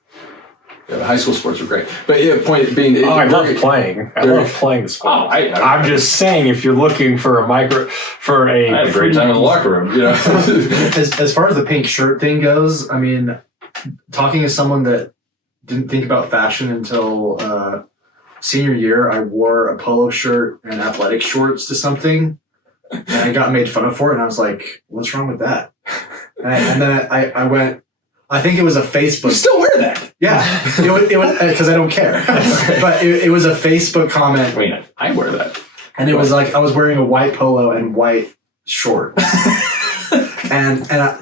school sports were great, but point being, I love playing. I love playing the sport. I'm just saying, if you're looking for I had a great time in the locker room. As far as the pink shirt thing goes, I mean, talking as someone that didn't think about fashion until senior year, I wore a polo shirt and athletic shorts to something, and I got made fun of for it, and I was like, what's wrong with that? And then I went, I think it was a Facebook. You still wear that? Yeah, it was because I don't care. But it was a Facebook comment. Wait, I wear that. And it was I was wearing a white polo and white shorts. and I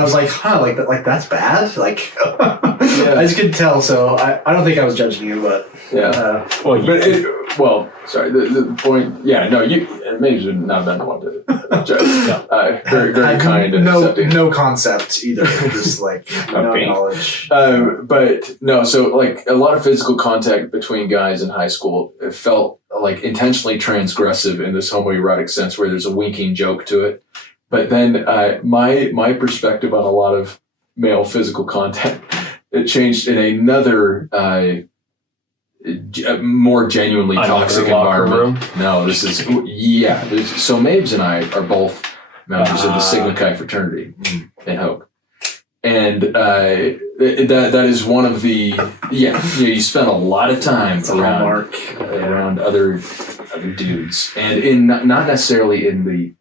was like, that's bad? I just couldn't tell, so I don't think I was judging you, but... sorry, the point, Mabes would not have been the one to judge. Very, very kind and accepting. No concept either, just no knowledge. But no, so a lot of physical contact between guys in high school, it felt intentionally transgressive in this homoerotic sense where there's a winking joke to it. But then my perspective on a lot of male physical contact, it changed in another more genuinely toxic environment. No, this is so Mabes and I are both members of the Sigma Chi fraternity in Hope, And that is one of the you spend a lot of time around other dudes, and in not necessarily in the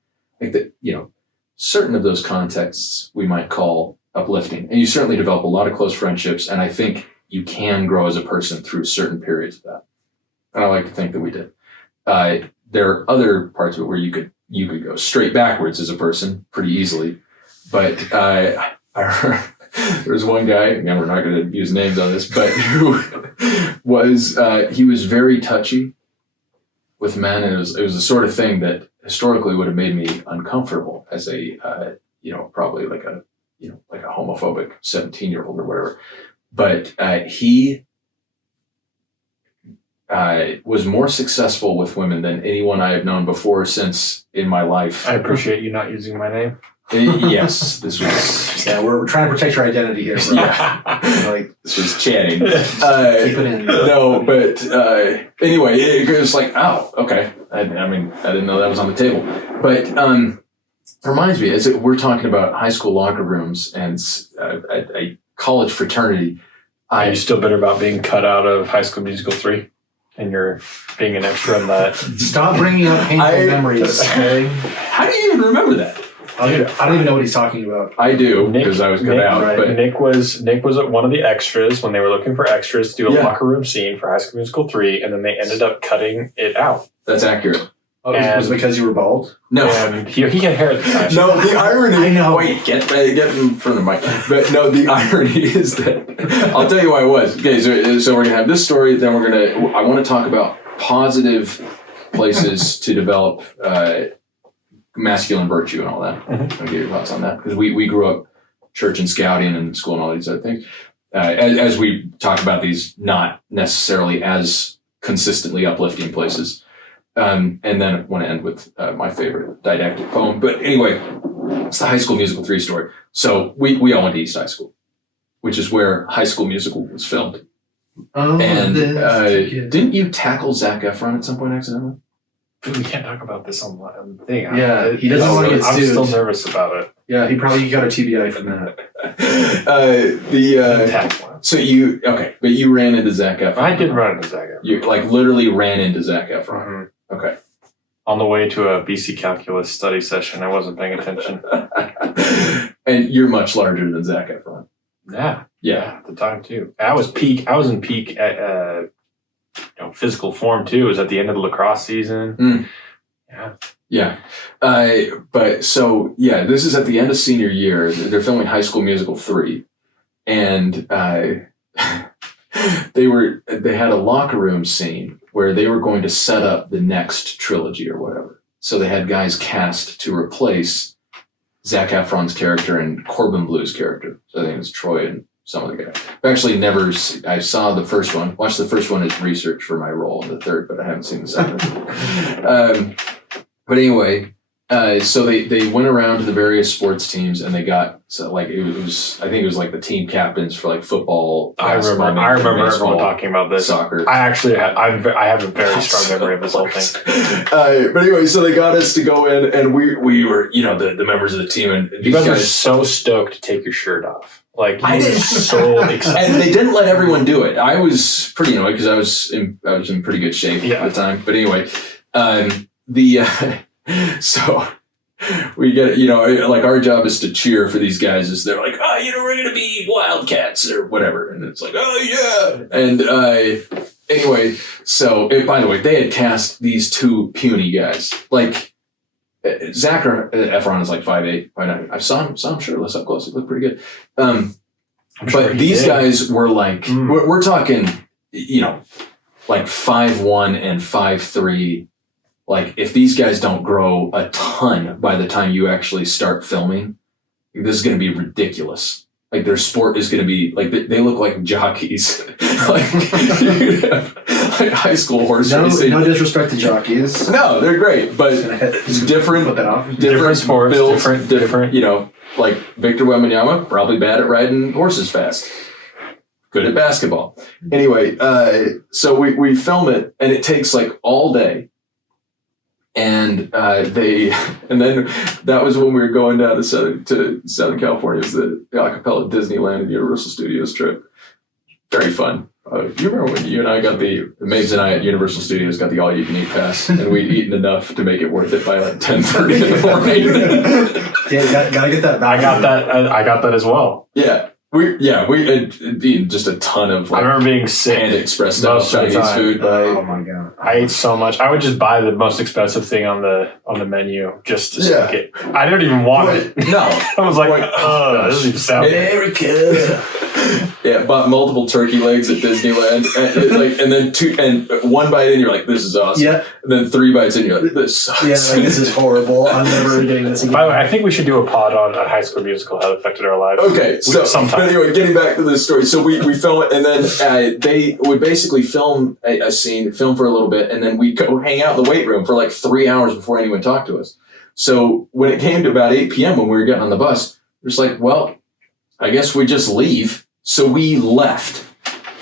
certain of those contexts we might call uplifting, and you certainly develop a lot of close friendships, and I think you can grow as a person through certain periods of that, and I like to think that we did. There are other parts of it where you could go straight backwards as a person pretty easily, but there was one guy, again, we're not going to use names on this, but who he was very touchy with men, and it was the sort of thing that historically would have made me uncomfortable as a probably like a homophobic 17-year-old or whatever. But he was more successful with women than anyone I have known before since in my life. I appreciate you not using my name. Yes, this was. Yeah, we're trying to protect your identity here, bro. Yeah, this was chatting. Keep it in. No, but anyway, it was like, oh, okay. I mean, I didn't know that was on the table. But it reminds me, as we're talking about high school locker rooms and a college fraternity. Are you still bitter about being cut out of High School Musical 3? And you're being an extra in that? Stop bringing up painful memories. Okay? How do you even remember that? I don't even know what he's talking about. I do, because I was cut out. Right. But Nick was one of the extras when they were looking for extras to do a locker room scene for High School Musical 3, and then they ended up cutting it out. That's accurate. Oh, was it because you were bald? No. And he had hair at the time. No, the irony... I know. Wait, get in front of the mic. But no, the irony is that... I'll tell you why it was. Okay, so we're going to have this story, then I want to talk about positive places to develop masculine virtue and all that. Mm-hmm. I'll get your thoughts on that. Because we grew up church and scouting and school and all these other things. As we talk about these not necessarily as consistently uplifting places. And then I want to end with my favorite didactic poem. But anyway, it's the High School Musical 3 story. So we all went to East High School, which is where High School Musical was filmed. Oh, and didn't you tackle Zac Efron at some point accidentally? We can't talk about this on the thing. Yeah, he doesn't want to get sued. I'm still nervous about it. Yeah, he probably got a TBI from that. So but you ran into Zac Efron. I did run into Zac Efron. You literally ran into Zac Efron. Mm-hmm. Okay. On the way to a BC calculus study session, I wasn't paying attention. And you're much larger than Zac Efron. Yeah, at the time too. I was in peak at physical form too. It was at the end of the lacrosse season. Yeah. But so this is at the end of senior year. They're filming High School Musical 3, and they had a locker room scene where they were going to set up the next trilogy or whatever. So they had guys cast to replace Zac Efron's character and Corbin Blue's character. So I think it was Troy and some other guy. I actually I saw the first one. Watched the first one as research for my role in the third, but I haven't seen the second. But anyway, so they went around to the various sports teams, and they got it was I think it was like the team captains for like football. I remember everyone talking about this. Soccer. I have a very strong memory of this whole thing. But anyway, so they got us to go in, and we were the members of the team, and you guys were so stoked to take your shirt off. Like I did, so excited. And they didn't let everyone do it. I was pretty annoyed because I was in pretty good shape at the time. But anyway, so we get our job is to cheer for these guys as they're like, we're gonna be Wildcats or whatever, and it's like, oh yeah, and anyway, so by the way, they had cast these two puny guys like. Zac Efron is like 5'8", 5'9". I saw him shirtless up close. He looked pretty good. But these guys were like, we're talking, like 5'1" and 5'3". Like if these guys don't grow a ton by the time you actually start filming, this is going to be ridiculous. Like their sport is going to be like they look like jockeys, like high school horse racing. No disrespect to jockeys. No, they're great, but it's different. Put that off. Different sports, builds, different. Like Victor Wembanyama, probably bad at riding horses fast, good at basketball. Anyway, so we film it, and it takes like all day. And and then that was when we were going down to Southern California. It was the acapella Disneyland and Universal Studios trip. Very fun. You remember when you and I got Mabes and I at Universal Studios got the all-you-can-eat pass, and we'd eaten enough to make it worth it by like 10:30 in the morning. Yeah, gotta get that. I got that as well. Yeah. We had eaten just a ton of I remember being sick Panda Express style most of the Chinese time. food. Oh my god! I ate so much. I would just buy the most expensive thing on the menu just to stick it. I didn't even want it. No. I was like, oh, this doesn't even sound good. America. Yeah, bought multiple turkey legs at Disneyland, and then one bite in, you're like, this is awesome. Yeah. And then 3 bites in, you're like, this sucks. Yeah, like, this is horrible. I'm never getting this again. By the way, I think we should do a pod on High School Musical, how it affected our lives. Okay, so sometime. But anyway, getting back to this story, so we film it, and then they would basically film a scene, film for a little bit, and then we'd go hang out in the weight room for like 3 hours before anyone talked to us. So when it came to about 8 p.m. when we were getting on the bus, we're just like, well, I guess we just leave. So we left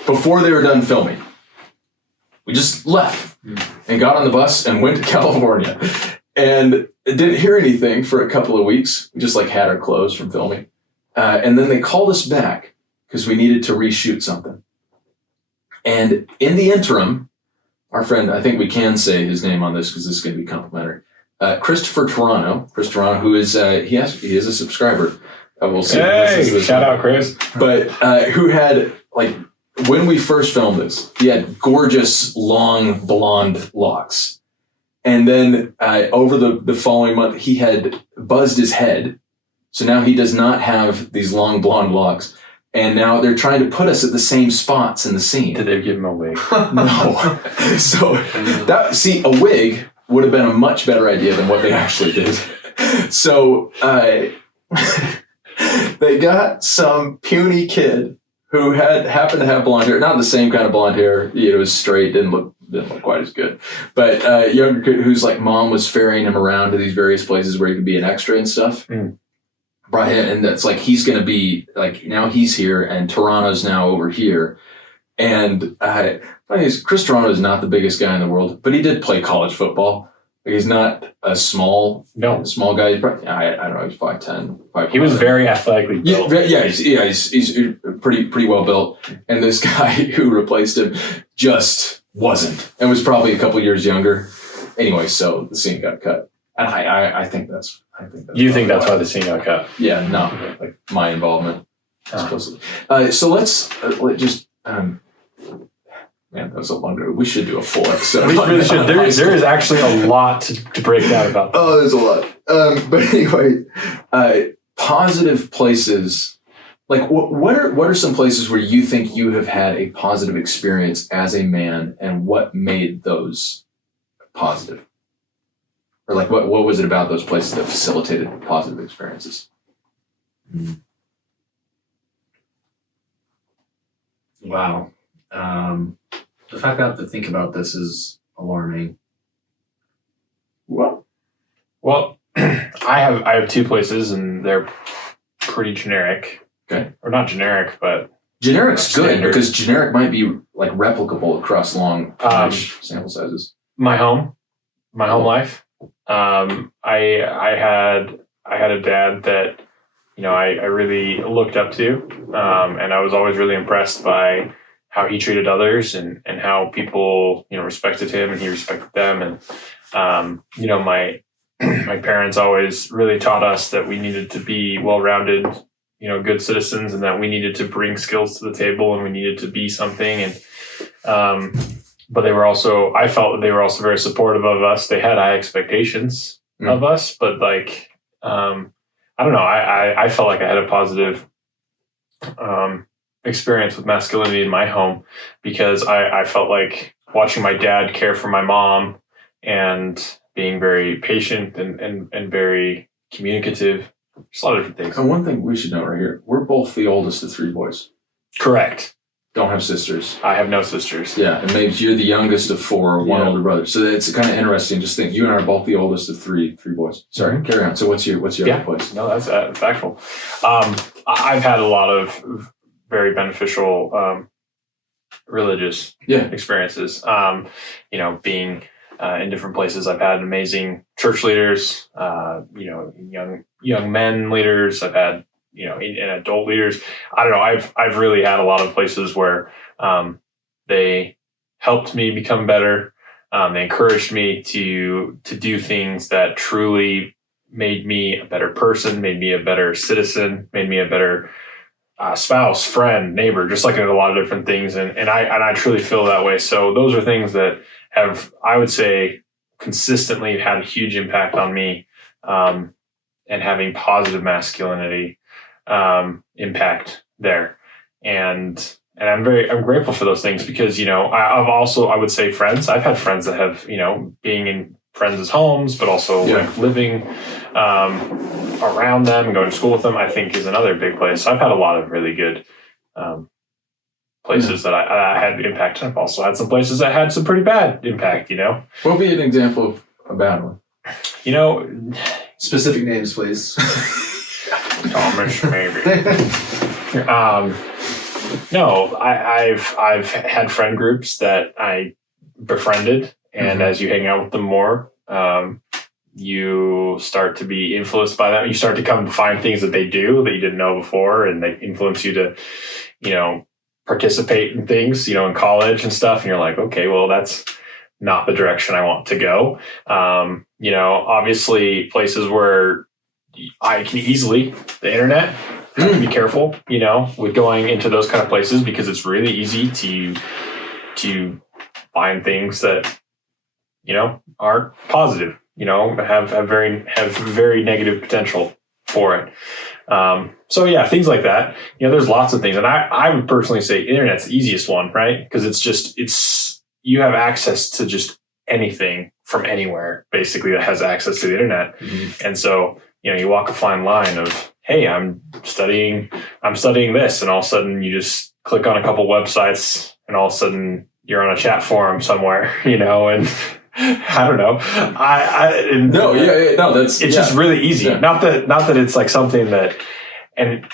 before they were done filming. We just left and got on the bus and went to California, and didn't hear anything for a couple of weeks. We just like had our clothes from filming. And then they called us back because we needed to reshoot something. And in the interim, our friend, I think we can say his name on this because this is going to be complimentary. Christopher Toronto, who is, he is a subscriber. We'll see. Hey, shout out, Chris. But who had, like, when we first filmed this, he had gorgeous, long, blonde locks. And then over the following month, he had buzzed his head. So now he does not have these long, blonde locks. And now they're trying to put us at the same spots in the scene. Did they give him a wig? No. So, a wig would have been a much better idea than what they actually did. So, they got some puny kid who happened to have blonde hair, not the same kind of blonde hair. It was straight, didn't look quite as good. But younger kid whose like mom was ferrying him around to these various places where he could be an extra and stuff. Brought him, and that's like he's going to be like now he's here, and Toronto's now over here. And Chris Toronto is not the biggest guy in the world, but he did play college football. Like, he's not a small guy. He's probably, I don't know, he's 5'10". He was very athletically built. He's pretty well built. And this guy who replaced him just wasn't, and was probably a couple years younger. Anyway, so the scene got cut, and I think that's. You think that's why the scene got cut? Yeah, no, like my involvement. Supposedly. So let's just. Man, that was a longer. We should do a full episode. We really should. There is actually a lot to break down about that. Oh, there's a lot. But anyway, positive places. Like, what are some places where you think you have had a positive experience as a man, and what made those positive? Or like, what was it about those places that facilitated positive experiences? Wow. The fact that I have to think about this is alarming. Well, I have 2 places, and they're pretty generic. Okay. Or not generic, but generic's good standard. because generic might be like replicable across long sample sizes. My home life. I had a dad that I really looked up to, and I was always really impressed by how he treated others and how people, respected him and he respected them. And, my parents always really taught us that we needed to be well-rounded, good citizens, and that we needed to bring skills to the table and we needed to be something. And, but I felt that they were also very supportive of us. They had high expectations of us, but like, I don't know. I felt like I had a positive, experience with masculinity in my home because I felt like watching my dad care for my mom and being very patient and very communicative. There's a lot of different things. And one thing we should know right here, we're both the oldest of 3 boys. Correct. Don't have sisters. I have no sisters. Yeah, and maybe you're the youngest of 4, one older brother. So it's kind of interesting. Just think, you and I are both the oldest of three boys. Sorry, carry on. So what's your other place? No, that's factual. I've had a lot of very beneficial religious experiences. Being in different places. I've had amazing church leaders, young men leaders. I've had, in adult leaders. I don't know. I've really had a lot of places where they helped me become better. They encouraged me to do things that truly made me a better person, made me a better citizen, made me a better spouse, friend, neighbor, just like in a lot of different things. And I truly feel that way. So those are things that have, I would say, consistently had a huge impact on me, and having positive masculinity impact there. And I'm grateful for those things because, I've also, I would say, friends. I've had friends that have, being in friends' homes, but also like living around them and going to school with them, I think is another big place. I've had a lot of really good places that I had impact. I've also had some places that had some pretty bad impact, What would be an example of a bad one? Specific names, please. Thomas, maybe. No, I've had friend groups that I befriended, and as you hang out with them more, you start to be influenced by them. You start to come to find things that they do that you didn't know before, and they influence you to, participate in things, in college and stuff. And you're like, okay, well, that's not the direction I want to go. Obviously places where I can easily, the internet, I have to be careful, with going into those kind of places because it's really easy to find things that, aren't positive, have very negative potential for it. So yeah, things like that. There's lots of things, and I would personally say internet's the easiest one, right? Because it's you have access to just anything from anywhere, basically, that has access to the internet, and so you walk a fine line of, hey, I'm studying this, and all of a sudden you just click on a couple websites, and all of a sudden you're on a chat forum somewhere, and. I don't know. It's just really easy. Yeah. Not that it's like something that, and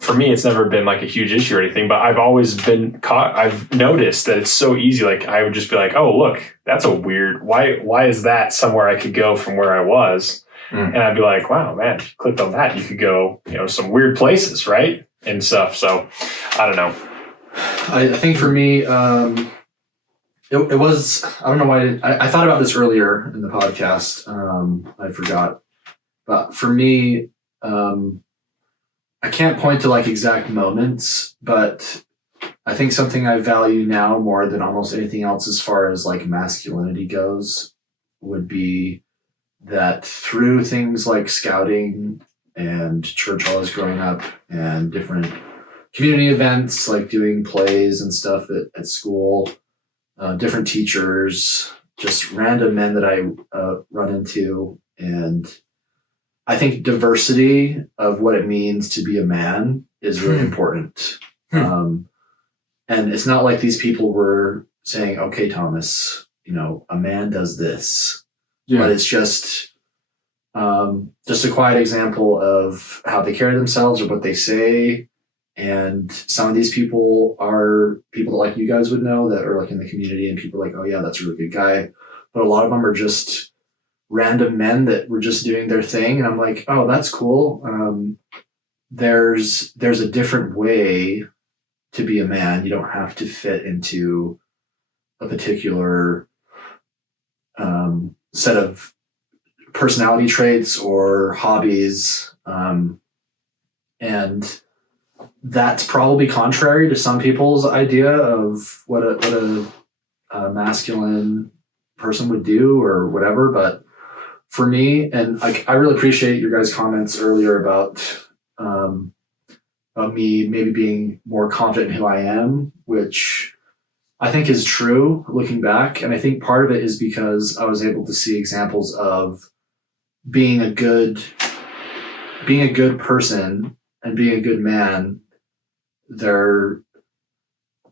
for me, it's never been like a huge issue or anything, but I've always been caught. I've noticed that it's so easy. Like I would just be like, oh, look, that's a weird, why is that somewhere I could go from where I was? And I'd be like, wow, man, if you clicked on that, you could go, some weird places, right? And stuff. So I don't know. I think for me, it was, I don't know why, I thought about this earlier in the podcast. I forgot. But for me, I can't point to like exact moments, but I think something I value now more than almost anything else as far as like masculinity goes would be that through things like scouting and church while I was growing up and different community events, like doing plays and stuff at school, different teachers, just random men that I run into. And I think diversity of what it means to be a man is really important. And it's not like these people were saying, okay, Thomas, a man does this. Yeah. But it's just a quiet example of how they carry themselves or what they say. And some of these people are people that like you guys would know that are like in the community, and people are like, oh yeah, that's a really good guy. But a lot of them are just random men that were just doing their thing. And I'm like, oh, that's cool. There's a different way to be a man. You don't have to fit into a particular set of personality traits or hobbies. And that's probably contrary to some people's idea of what a masculine person would do or whatever. But for me, and I really appreciate your guys' comments earlier about me maybe being more confident in who I am, which I think is true looking back. And I think part of it is because I was able to see examples of being a good person and being a good man. They're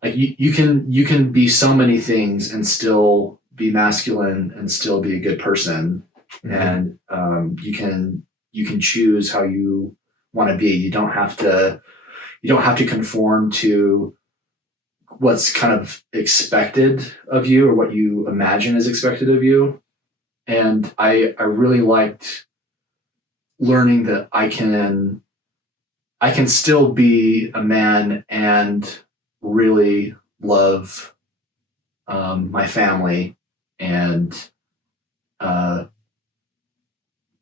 like you can be so many things and still be masculine and still be a good person. And you can choose how you want to be. You don't have to conform to what's kind of expected of you or what you imagine is expected of you. And I really liked learning that I can still be a man and really love my family and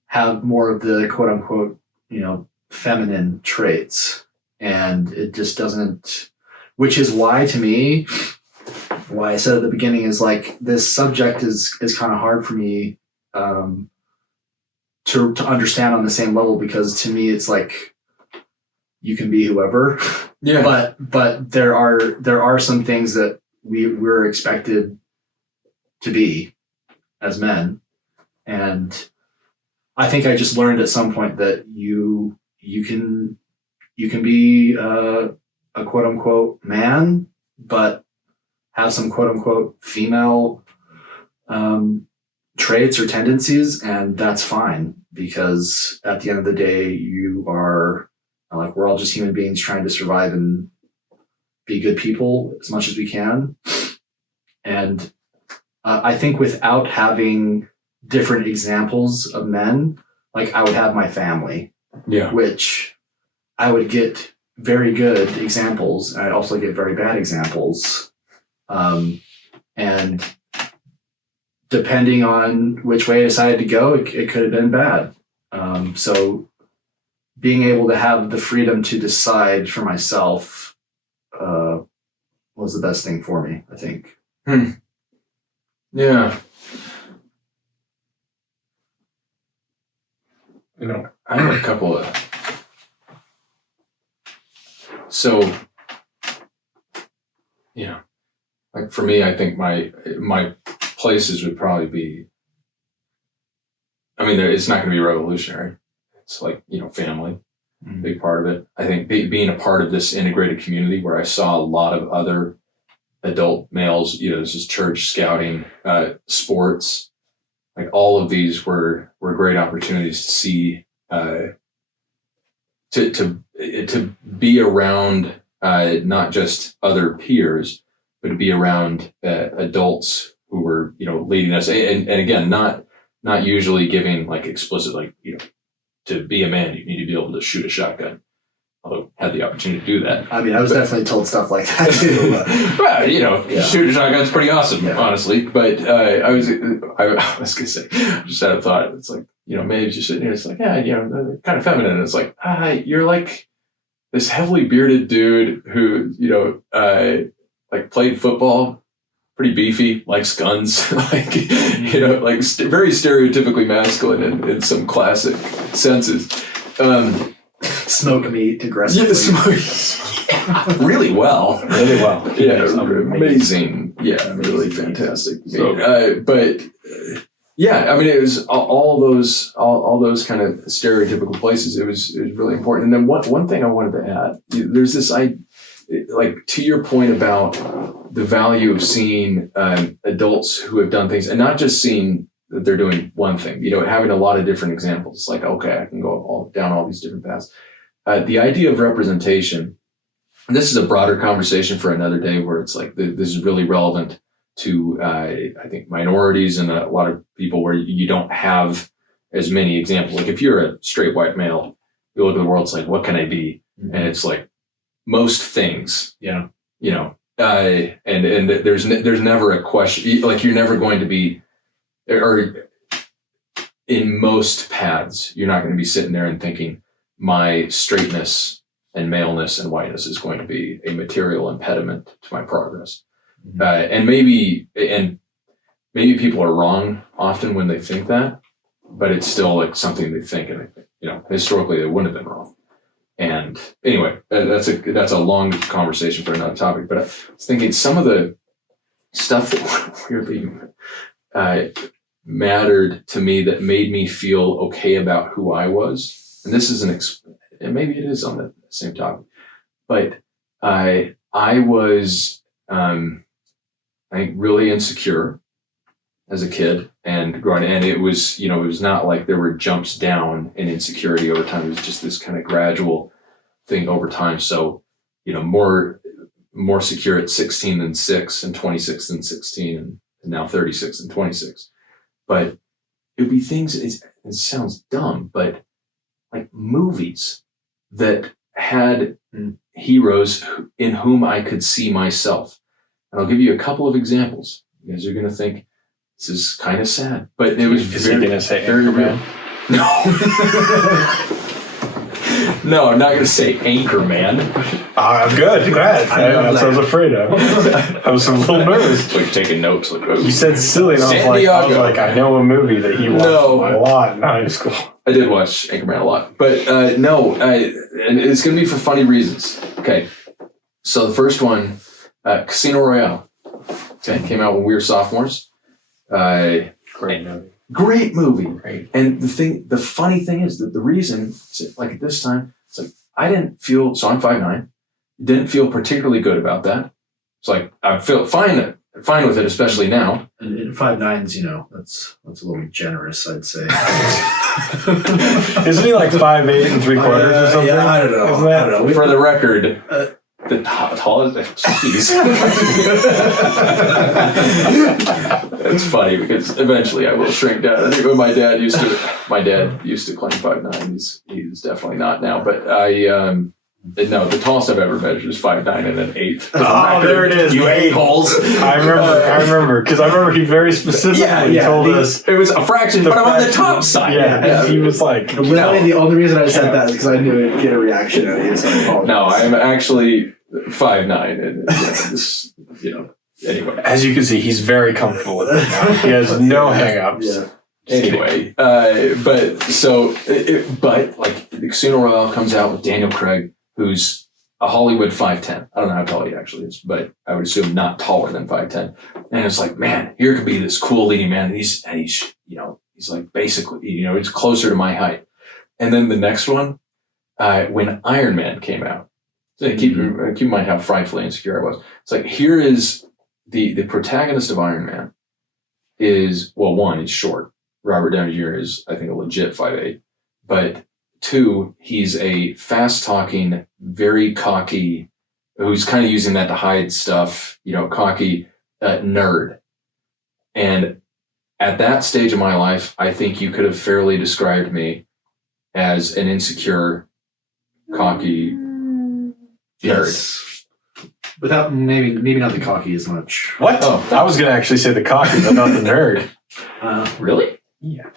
have more of the quote unquote, feminine traits. And it just doesn't, which is why to me, why I said at the beginning is like, this subject is kind of hard for me to understand on the same level, because to me it's like you can be whoever. Yeah. But there are some things that we're expected to be as men, and I think I just learned at some point that you can be a quote unquote man, but have some quote unquote female traits or tendencies, and that's fine, because at the end of the day, you are like, we're all just human beings trying to survive and be good people as much as we can. And I think without having different examples of men, like I would have my family, which I would get very good examples, and I'd also get very bad examples. And depending on which way I decided to go, it could have been bad. So being able to have the freedom to decide for myself was the best thing for me, I think. Yeah. I have a couple of. So, like for me, I think my places would probably be, it's not going to be revolutionary. It's like, family, big part of it. I think being a part of this integrated community where I saw a lot of other adult males, this is church, scouting, sports, like all of these were great opportunities to see, to be around not just other peers, but to be around adults who were, leading us. And again, not usually giving like explicit, like, to be a man, you need to be able to shoot a shotgun. Although I had the opportunity to do that. I was definitely told stuff like that too. Well, shoot a shotgun's pretty awesome, honestly. But I was gonna say, I just had a thought. It's like, Mabes, you're sitting here. It's like, kind of feminine. And it's like, you're like this heavily bearded dude who, like played football, pretty beefy, likes guns, like, very stereotypically masculine in some classic senses. Smoke meat aggressively. Really well. Yeah, amazing. Yeah, really fantastic. So, it was all those kind of stereotypical places. It was really important. And then one thing I wanted to add, there's this, like to your point about the value of seeing adults who have done things, and not just seeing that they're doing one thing, having a lot of different examples. It's like, okay, I can go down all these different paths. The idea of representation, and this is a broader conversation for another day, where it's like, this is really relevant to, I think, minorities and a lot of people where you don't have as many examples. Like if you're a straight white male, you look at the world, it's like, what can I be? Mm-hmm. And it's like most things, and there's never a question, like you're never going to be, or in most paths, you're not going to be sitting there and thinking my straightness and maleness and whiteness is going to be a material impediment to my progress. Mm-hmm. And maybe people are wrong often when they think that, but it's still like something they think, and historically they wouldn't have been wrong. And anyway, that's a long conversation for another topic. But I was thinking some of the stuff that weirdly mattered to me, that made me feel okay about who I was. And this is and maybe it is on the same topic, but I was, I think, really insecure as a kid and growing, and it was not like there were jumps down in insecurity over time. It was just this kind of gradual thing over time. So, more more secure at 16 than 6 and 26 than 16 and now 36 and 26. But it would be things, it sounds dumb, but like movies that had heroes in whom I could see myself. And I'll give you a couple of examples. You guys are going to think this is kind of sad, but it was Is he going to say very Anchorman? real. No. No, I'm not going to say Anchorman. I'm good. Glad. That's what I was afraid of. I was a little nervous. Like taking notes. Like, oh. You said silly, and I was like, I know a movie that he watched a lot in high school. I did watch Anchorman a lot, but no, and it's going to be for funny reasons. Okay, so the first one, Casino Royale. Okay, came out when we were sophomores. Great movie. Great movie. Great. And the funny thing is that the reason, like at this time, it's like I didn't feel. So I'm 5'9". Didn't feel particularly good about that. It's like I feel fine with it, especially now. And 5'9's, you know, that's a little generous, I'd say. Isn't he like 5'8" and 3/4 or something? Yeah, I don't know. For the record, the tallest. Jeez. It's funny because eventually I will shrink down. I think when my dad used to claim 5'9". He's definitely not now, but no, the tallest I've ever measured is 5'9" and an 8. Oh, there it is. You a-holes. I remember, because I remember he very specifically told us. It was a fraction, but I'm on the top side. Yeah. He was like, Literally, the only reason I said that is because I knew it'd get a reaction out of you, so I apologize. No, I'm actually 5'9", and this, anyway. As you can see, he's very comfortable with it now. He has no hang-ups. Yeah. Anyway, but like the Casino Royale comes out with Daniel Craig, who's a Hollywood 5'10". I don't know how tall he actually is, but I would assume not taller than 5'10". And it's like, man, here could be this cool leading man. And he's like basically, he's closer to my height. And then the next one, when Iron Man came out, so keep in mind how frightfully insecure I was. It's like, here is the protagonist of Iron Man is, well, one, he's short. Robert Downey Jr. is, I think, a legit 5'8". But two, he's a fast-talking, very cocky, who's kind of using that to hide stuff, cocky nerd. And at that stage of my life, I think you could have fairly described me as an insecure, cocky nerd. Yes. Without maybe not the cocky as much. What? Oh, I was going to actually say the cocky, but not the nerd. Really? Yeah.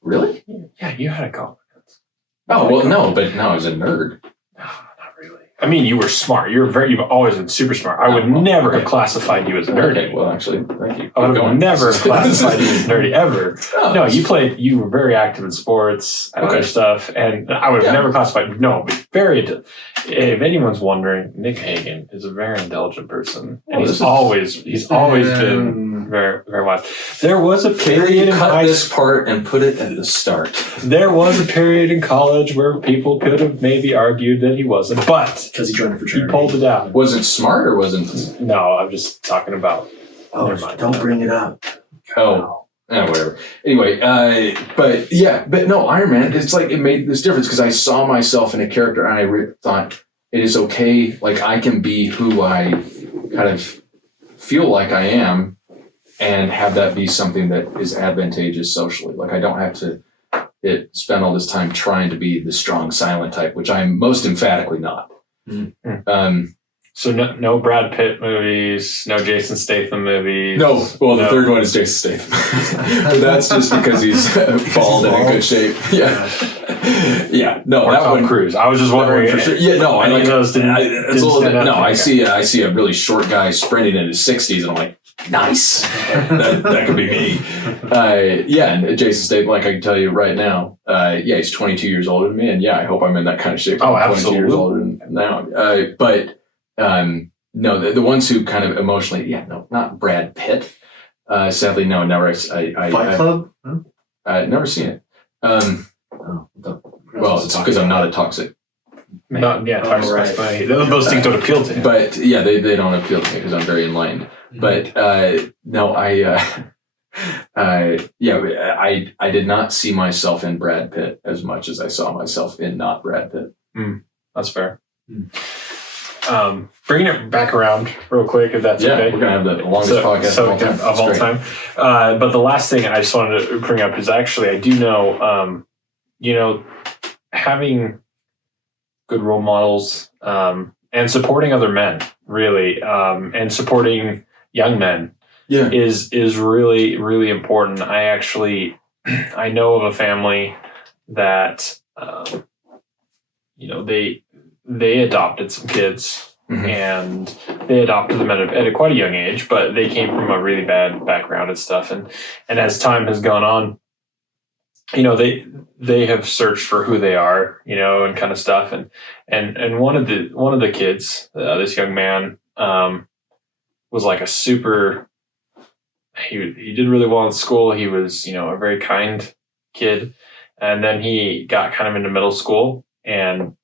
Really? Yeah, you had a confidence. Oh, well, no, but no, I was a nerd. No, not really. I mean, you were smart. You've always been super smart. I would never have classified you as nerdy. Okay, well, actually, thank you. I would have never classified you as nerdy ever. Oh, no, you were very active in sports and other stuff, and I would have never classified you. No, but very into. If anyone's wondering, Nick Hagan is a very intelligent person, and he's always been very, very wise. There was a period in high this part and put it at the start. There was a period in college where people could have maybe argued that he wasn't, but because he joined a fraternity. He pulled it out. Wasn't smart or wasn't? No, I'm just talking about. Oh, don't bring it up. Oh. Whatever. Anyway, but no, Iron Man, it's like it made this difference because I saw myself in a character and I thought it is okay, like I can be who I kind of feel like I am and have that be something that is advantageous socially. Like I don't have to spend all this time trying to be the strong, silent type, which I'm most emphatically not. Mm-hmm. So no Brad Pitt movies, no Jason Statham movies. No, well, the third one is Jason Statham, but that's just because he's bald and in good shape. Yeah. No, or that Tom one Cruise. I was just wondering for sure. Yeah, no, any of those didn't. It's a little bit. No, I see a really short guy sprinting in his 60s, and I'm like, nice. that could be me. And Jason Statham, like I can tell you right now, he's 22 years older than me, and I hope I'm in that kind of shape. Oh, I'm absolutely. 22 years older than now, but. No, the ones who kind of emotionally, not Brad Pitt. Sadly, no, never. Fight Club? Never seen it. Well, it's because I'm not a toxic. Toxic masculinity. Those things don't appeal to him. But they don't appeal to me because I'm very enlightened. But no, I did not see myself in Brad Pitt as much as I saw myself in not Brad Pitt. That's fair. bringing it back around real quick, if that's okay. We're gonna have the longest podcast of all time. But the last thing I just wanted to bring up is actually I do know, having good role models and supporting other men, really, and supporting young men, is really, really important. I know of a family that they adopted some kids. Mm-hmm. And they adopted them at quite a young age, but they came from a really bad background and stuff. And as time has gone on, they have searched for who they are, and kind of stuff. And one of the kids, this young man, was like a super. He did really well in school. He was, a very kind kid, and then he got kind of into middle school and.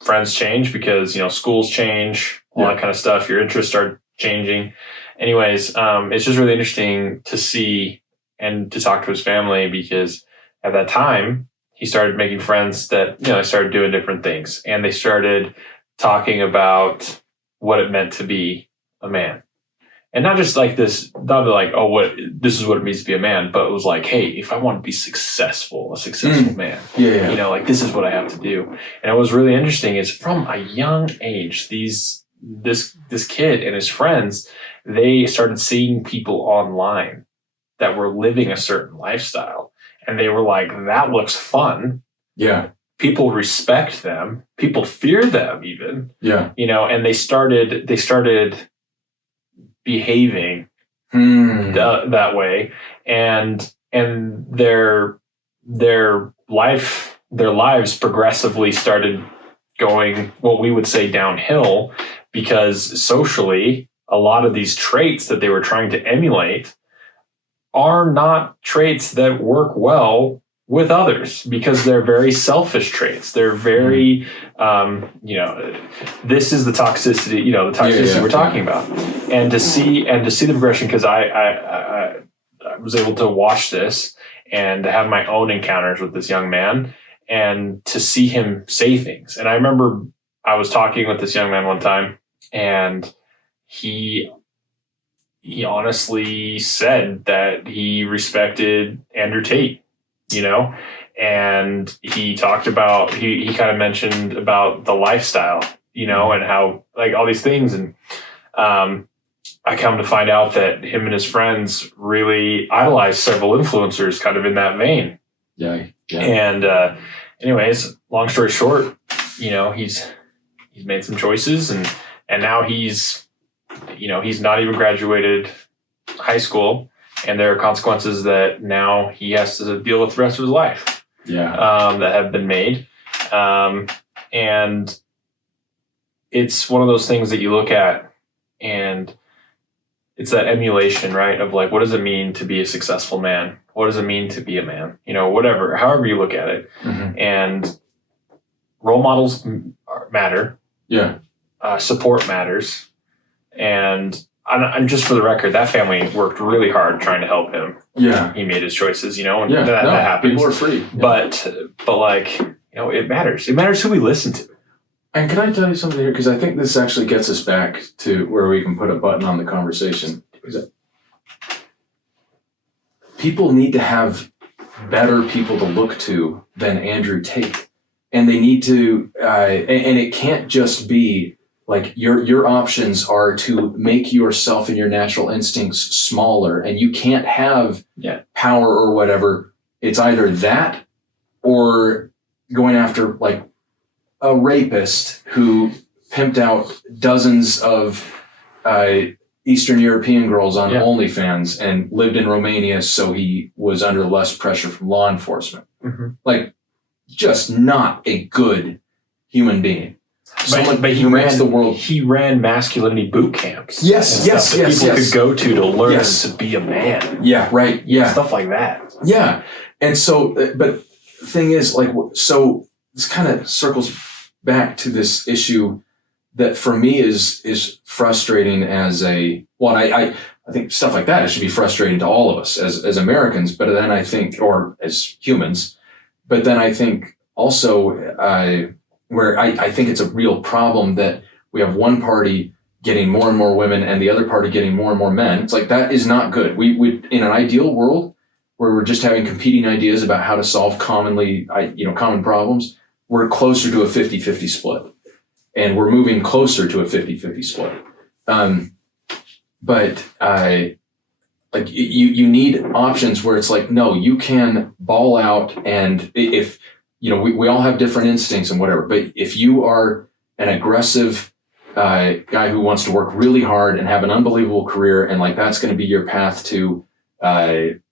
Friends change because schools change, all that kind of stuff. Your interests start changing. Anyways, it's just really interesting to see and to talk to his family because at that time he started making friends that they started doing different things and they started talking about what it meant to be a man. And not just like this, not like, this is what it means to be a man, but it was like, hey, if I want to be a successful man, like this is what I have to do. And it was really interesting is from a young age, this kid and his friends, they started seeing people online that were living a certain lifestyle. And they were like, that looks fun. Yeah. People respect them. People fear them even. Yeah. And they started behaving that way, and their lives progressively started going what we would say downhill because socially a lot of these traits that they were trying to emulate are not traits that work well with others because they're very selfish traits. They're very, this is the toxicity, we're talking about, and to see the progression. Cause I was able to watch this and to have my own encounters with this young man and to see him say things. And I remember I was talking with this young man one time and he honestly said that he respected Andrew Tate. And he talked about, he kind of mentioned about the lifestyle, and how like all these things. And I come to find out that him and his friends really idolized several influencers kind of in that vein. Yeah. And anyways, long story short, he's made some choices and now he's not even graduated high school. And there are consequences that now he has to deal with the rest of his life. That have been made. And it's one of those things that you look at and it's that emulation, right? Of like, what does it mean to be a successful man? What does it mean to be a man? Whatever, however you look at it. Mm-hmm. And role models matter. Yeah. Support matters. And just for the record, that family worked really hard trying to help him. Yeah. He made his choices, and that happens. People are free. Yeah. But like, it matters. It matters who we listen to. And can I tell you something here? Because I think this actually gets us back to where we can put a button on the conversation. People need to have better people to look to than Andrew Tate. And they need to, and it can't just be like your options are to make yourself and your natural instincts smaller, and you can't have power or whatever. It's either that or going after like a rapist who pimped out dozens of Eastern European girls on OnlyFans and lived in Romania so he was under less pressure from law enforcement. Mm-hmm. Like, just not a good human being. But he ran masculinity boot camps. Yes. People could go to learn to be a man. Yeah, right. Yeah, stuff like that. Yeah, and so, but the thing is, like, so this kind of circles back to this issue that for me is frustrating as a I think stuff like that, it should be frustrating to all of us as Americans, but then I think, or as humans, but then I think also where I think it's a real problem that we have one party getting more and more women and the other party getting more and more men. It's like, that is not good. We in an ideal world where we're just having competing ideas about how to solve common problems, we're closer to a 50-50 split. And we're moving closer to a 50-50 split. But you need options where it's like, no, you can ball out, and if, we all have different instincts and whatever, but if you are an aggressive guy who wants to work really hard and have an unbelievable career, and like that's going to be your path to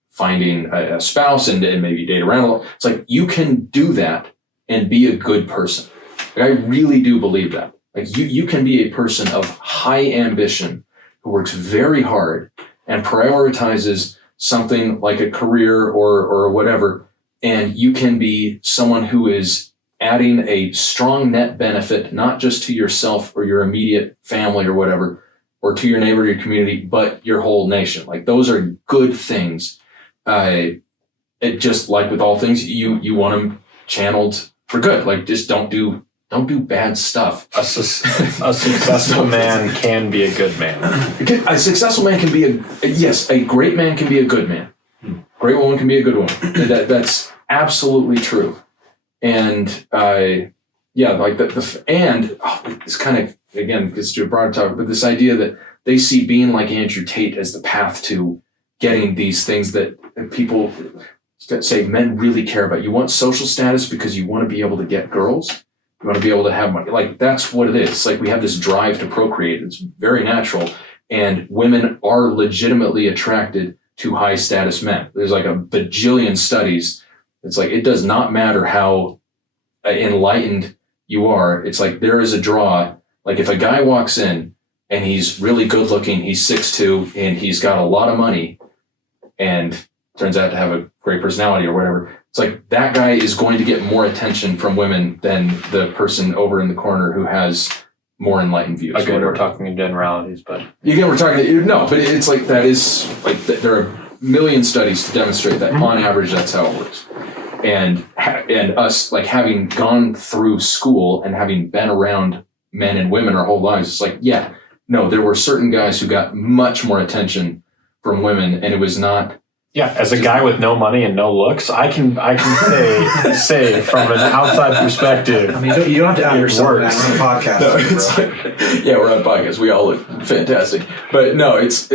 finding a spouse and maybe date around a lot, it's like you can do that and be a good person. Like, I really do believe that. Like you can be a person of high ambition who works very hard and prioritizes something like a career or whatever, and you can be someone who is adding a strong net benefit, not just to yourself or your immediate family or whatever, or to your neighbor, your community, but your whole nation. Like, those are good things. It just like with all things, you want them channeled for good. Like, just don't do bad stuff. A successful man can be a good man. A successful man can be a great man can be a good man. Great woman can be a good woman. That's absolutely true. And it's kind of, again, gets to a broader topic, but this idea that they see being like Andrew Tate as the path to getting these things that people say men really care about. You want social status because you want to be able to get girls. You want to be able to have money. Like, that's what it is. It's like we have this drive to procreate. It's very natural. And women are legitimately attracted to high status men. There's like a bajillion studies. It's like, it does not matter how enlightened you are. It's like, there is a draw. Like, if a guy walks in and he's really good looking, he's 6'2", and he's got a lot of money and turns out to have a great personality or whatever, it's like, that guy is going to get more attention from women than the person over in the corner who has more enlightened views. Again, we're talking in generalities, but but it's like, that is like, there are a million studies to demonstrate that on average, that's how it works. And us, like, having gone through school and having been around men and women our whole lives, it's like, there were certain guys who got much more attention from women, and it was not. Yeah, as a guy with no money and no looks, I can say from an outside perspective. I mean, you don't have to have yourself on a podcast. No, it's like, we're on a podcast. We all look fantastic, but no, it's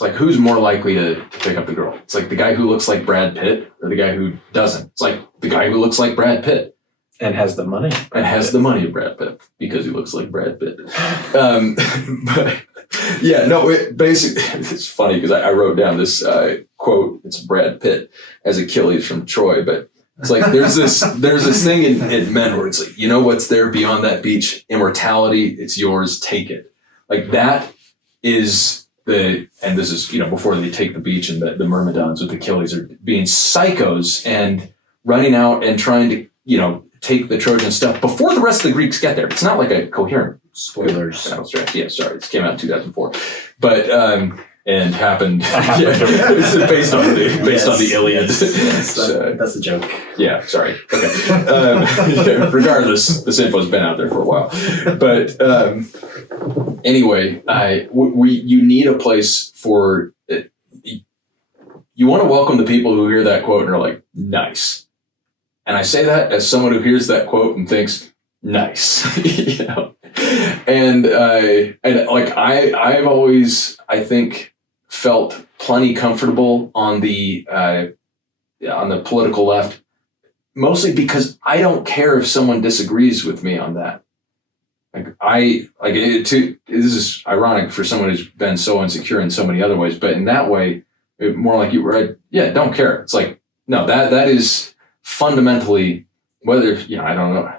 like, who's more likely to pick up the girl? It's like the guy who looks like Brad Pitt or the guy who doesn't. It's like the guy who looks like Brad Pitt. And has the money. And has the money of Brad Pitt because he looks like Brad Pitt. Basically, it's funny because I wrote down this quote. It's Brad Pitt as Achilles from Troy, but it's like, there's this thing in men where it's like, what's there beyond that beach? Immortality. It's yours. Take it. Like, that is and this is, before they take the beach, and the Myrmidons with Achilles are being psychos and running out and trying to, take the Trojan stuff before the rest of the Greeks get there. It's not like a coherent. Spoilers. Yeah, sorry. This came out in 2004. But, and happened. It's based on the Iliad. Yes, that's the joke. Yeah, sorry. Okay. Regardless, this info's been out there for a while. But anyway, you need a place for it. You want to welcome the people who hear that quote and are like, nice. And I say that as someone who hears that quote and thinks, nice. And like, I've always, I think, felt plenty comfortable on the political left, mostly because I don't care if someone disagrees with me on that. This is ironic for someone who's been so insecure in so many other ways, but in that way, more like you, right? Yeah, don't care. It's like, no, that is fundamentally, whether, I don't know,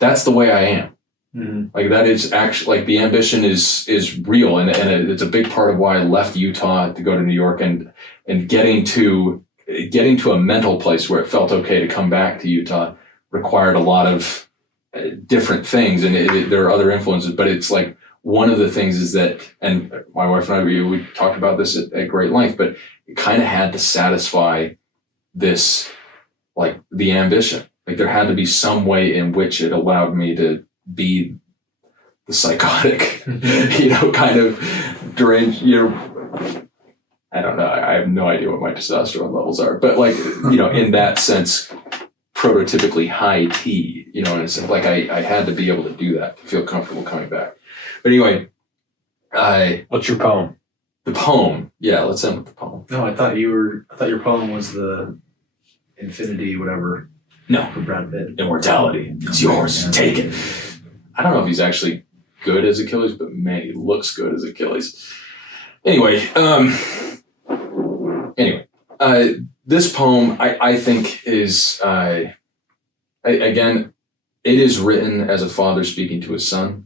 that's the way I am. Mm-hmm. Like, that is actually, like, the ambition is real, and it's a big part of why I left Utah to go to New York, and getting to a mental place where it felt okay to come back to Utah required a lot of different things, and there are other influences, but it's like, one of the things is that, and my wife and I, we talked about this at great length, but it kind of had to satisfy this, like, the ambition. Like, there had to be some way in which it allowed me to be the psychotic, kind of deranged, I don't know. I have no idea what my testosterone levels are, but in that sense, prototypically high T, and it's like I had to be able to do that to feel comfortable coming back. But anyway, what's your poem? The poem. Yeah, let's end with the poem. No, I thought your poem was the Infinity, whatever. No, for Brad Pitt. Immortality. It's yours. Yeah. Take it. I don't know if he's actually good as Achilles, but man, he looks good as Achilles. Anyway, this poem I think is again, it is written as a father speaking to his son.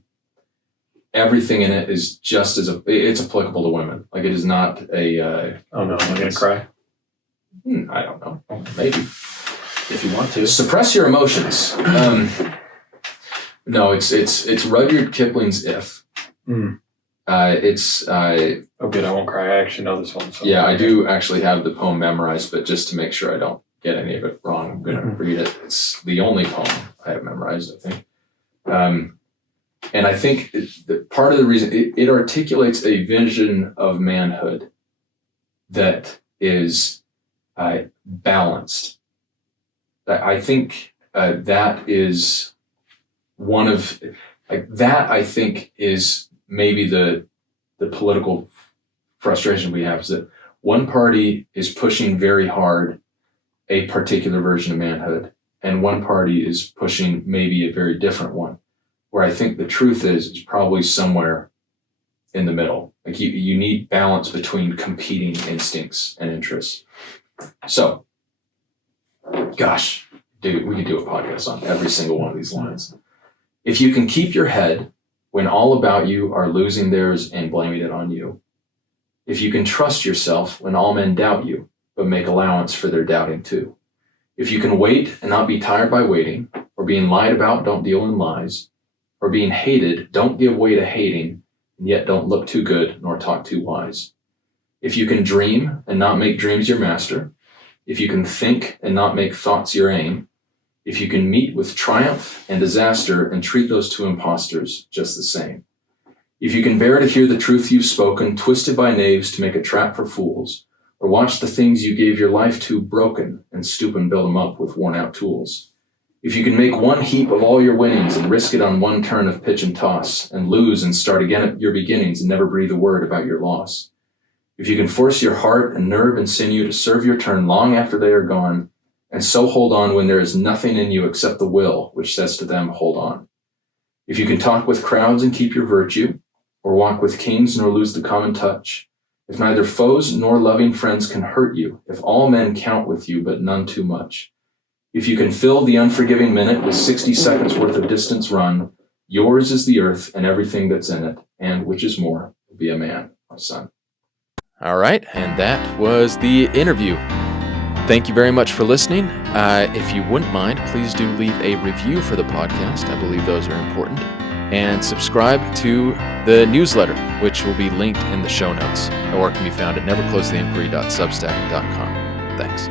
Everything in it is just it's applicable to women. Like, it is not a. Oh no, I'm gonna cry. I don't know. Maybe. If you want to. Suppress your emotions. No, it's Rudyard Kipling's If. It's oh good, I won't cry. I actually know this one. So yeah, I do actually have the poem memorized, but just to make sure I don't get any of it wrong, I'm going to read it. It's the only poem I have memorized, I think. And I think part of the reason it articulates a vision of manhood that is balanced. I think that is one of that. I think is maybe the political frustration we have, is that one party is pushing very hard a particular version of manhood, and one party is pushing maybe a very different one. Where I think the truth is probably somewhere in the middle. Like, you need balance between competing instincts and interests. So, gosh, dude, we could do a podcast on every single one of these lines. If you can keep your head when all about you are losing theirs and blaming it on you. If you can trust yourself when all men doubt you, but make allowance for their doubting too. If you can wait and not be tired by waiting, or being lied about, don't deal in lies, or being hated, don't give way to hating, and yet don't look too good nor talk too wise. If you can dream and not make dreams your master, if you can think and not make thoughts your aim, if you can meet with triumph and disaster and treat those two impostors just the same, if you can bear to hear the truth you've spoken, twisted by knaves to make a trap for fools, or watch the things you gave your life to broken and stoop and build them up with worn out tools, if you can make one heap of all your winnings and risk it on one turn of pitch and toss, and lose and start again at your beginnings and never breathe a word about your loss, if you can force your heart and nerve and sinew to serve your turn long after they are gone, and so hold on when there is nothing in you except the will which says to them, hold on. If you can talk with crowds and keep your virtue, or walk with kings nor lose the common touch, if neither foes nor loving friends can hurt you, if all men count with you but none too much, if you can fill the unforgiving minute with 60 seconds worth of distance run, yours is the earth and everything that's in it, and which is more, be a man, my son. All right, and that was the interview. Thank you very much for listening. If you wouldn't mind, please do leave a review for the podcast. I believe those are important. And subscribe to the newsletter, which will be linked in the show notes, or can be found at neverclosetheinquiry.substack.com. Thanks.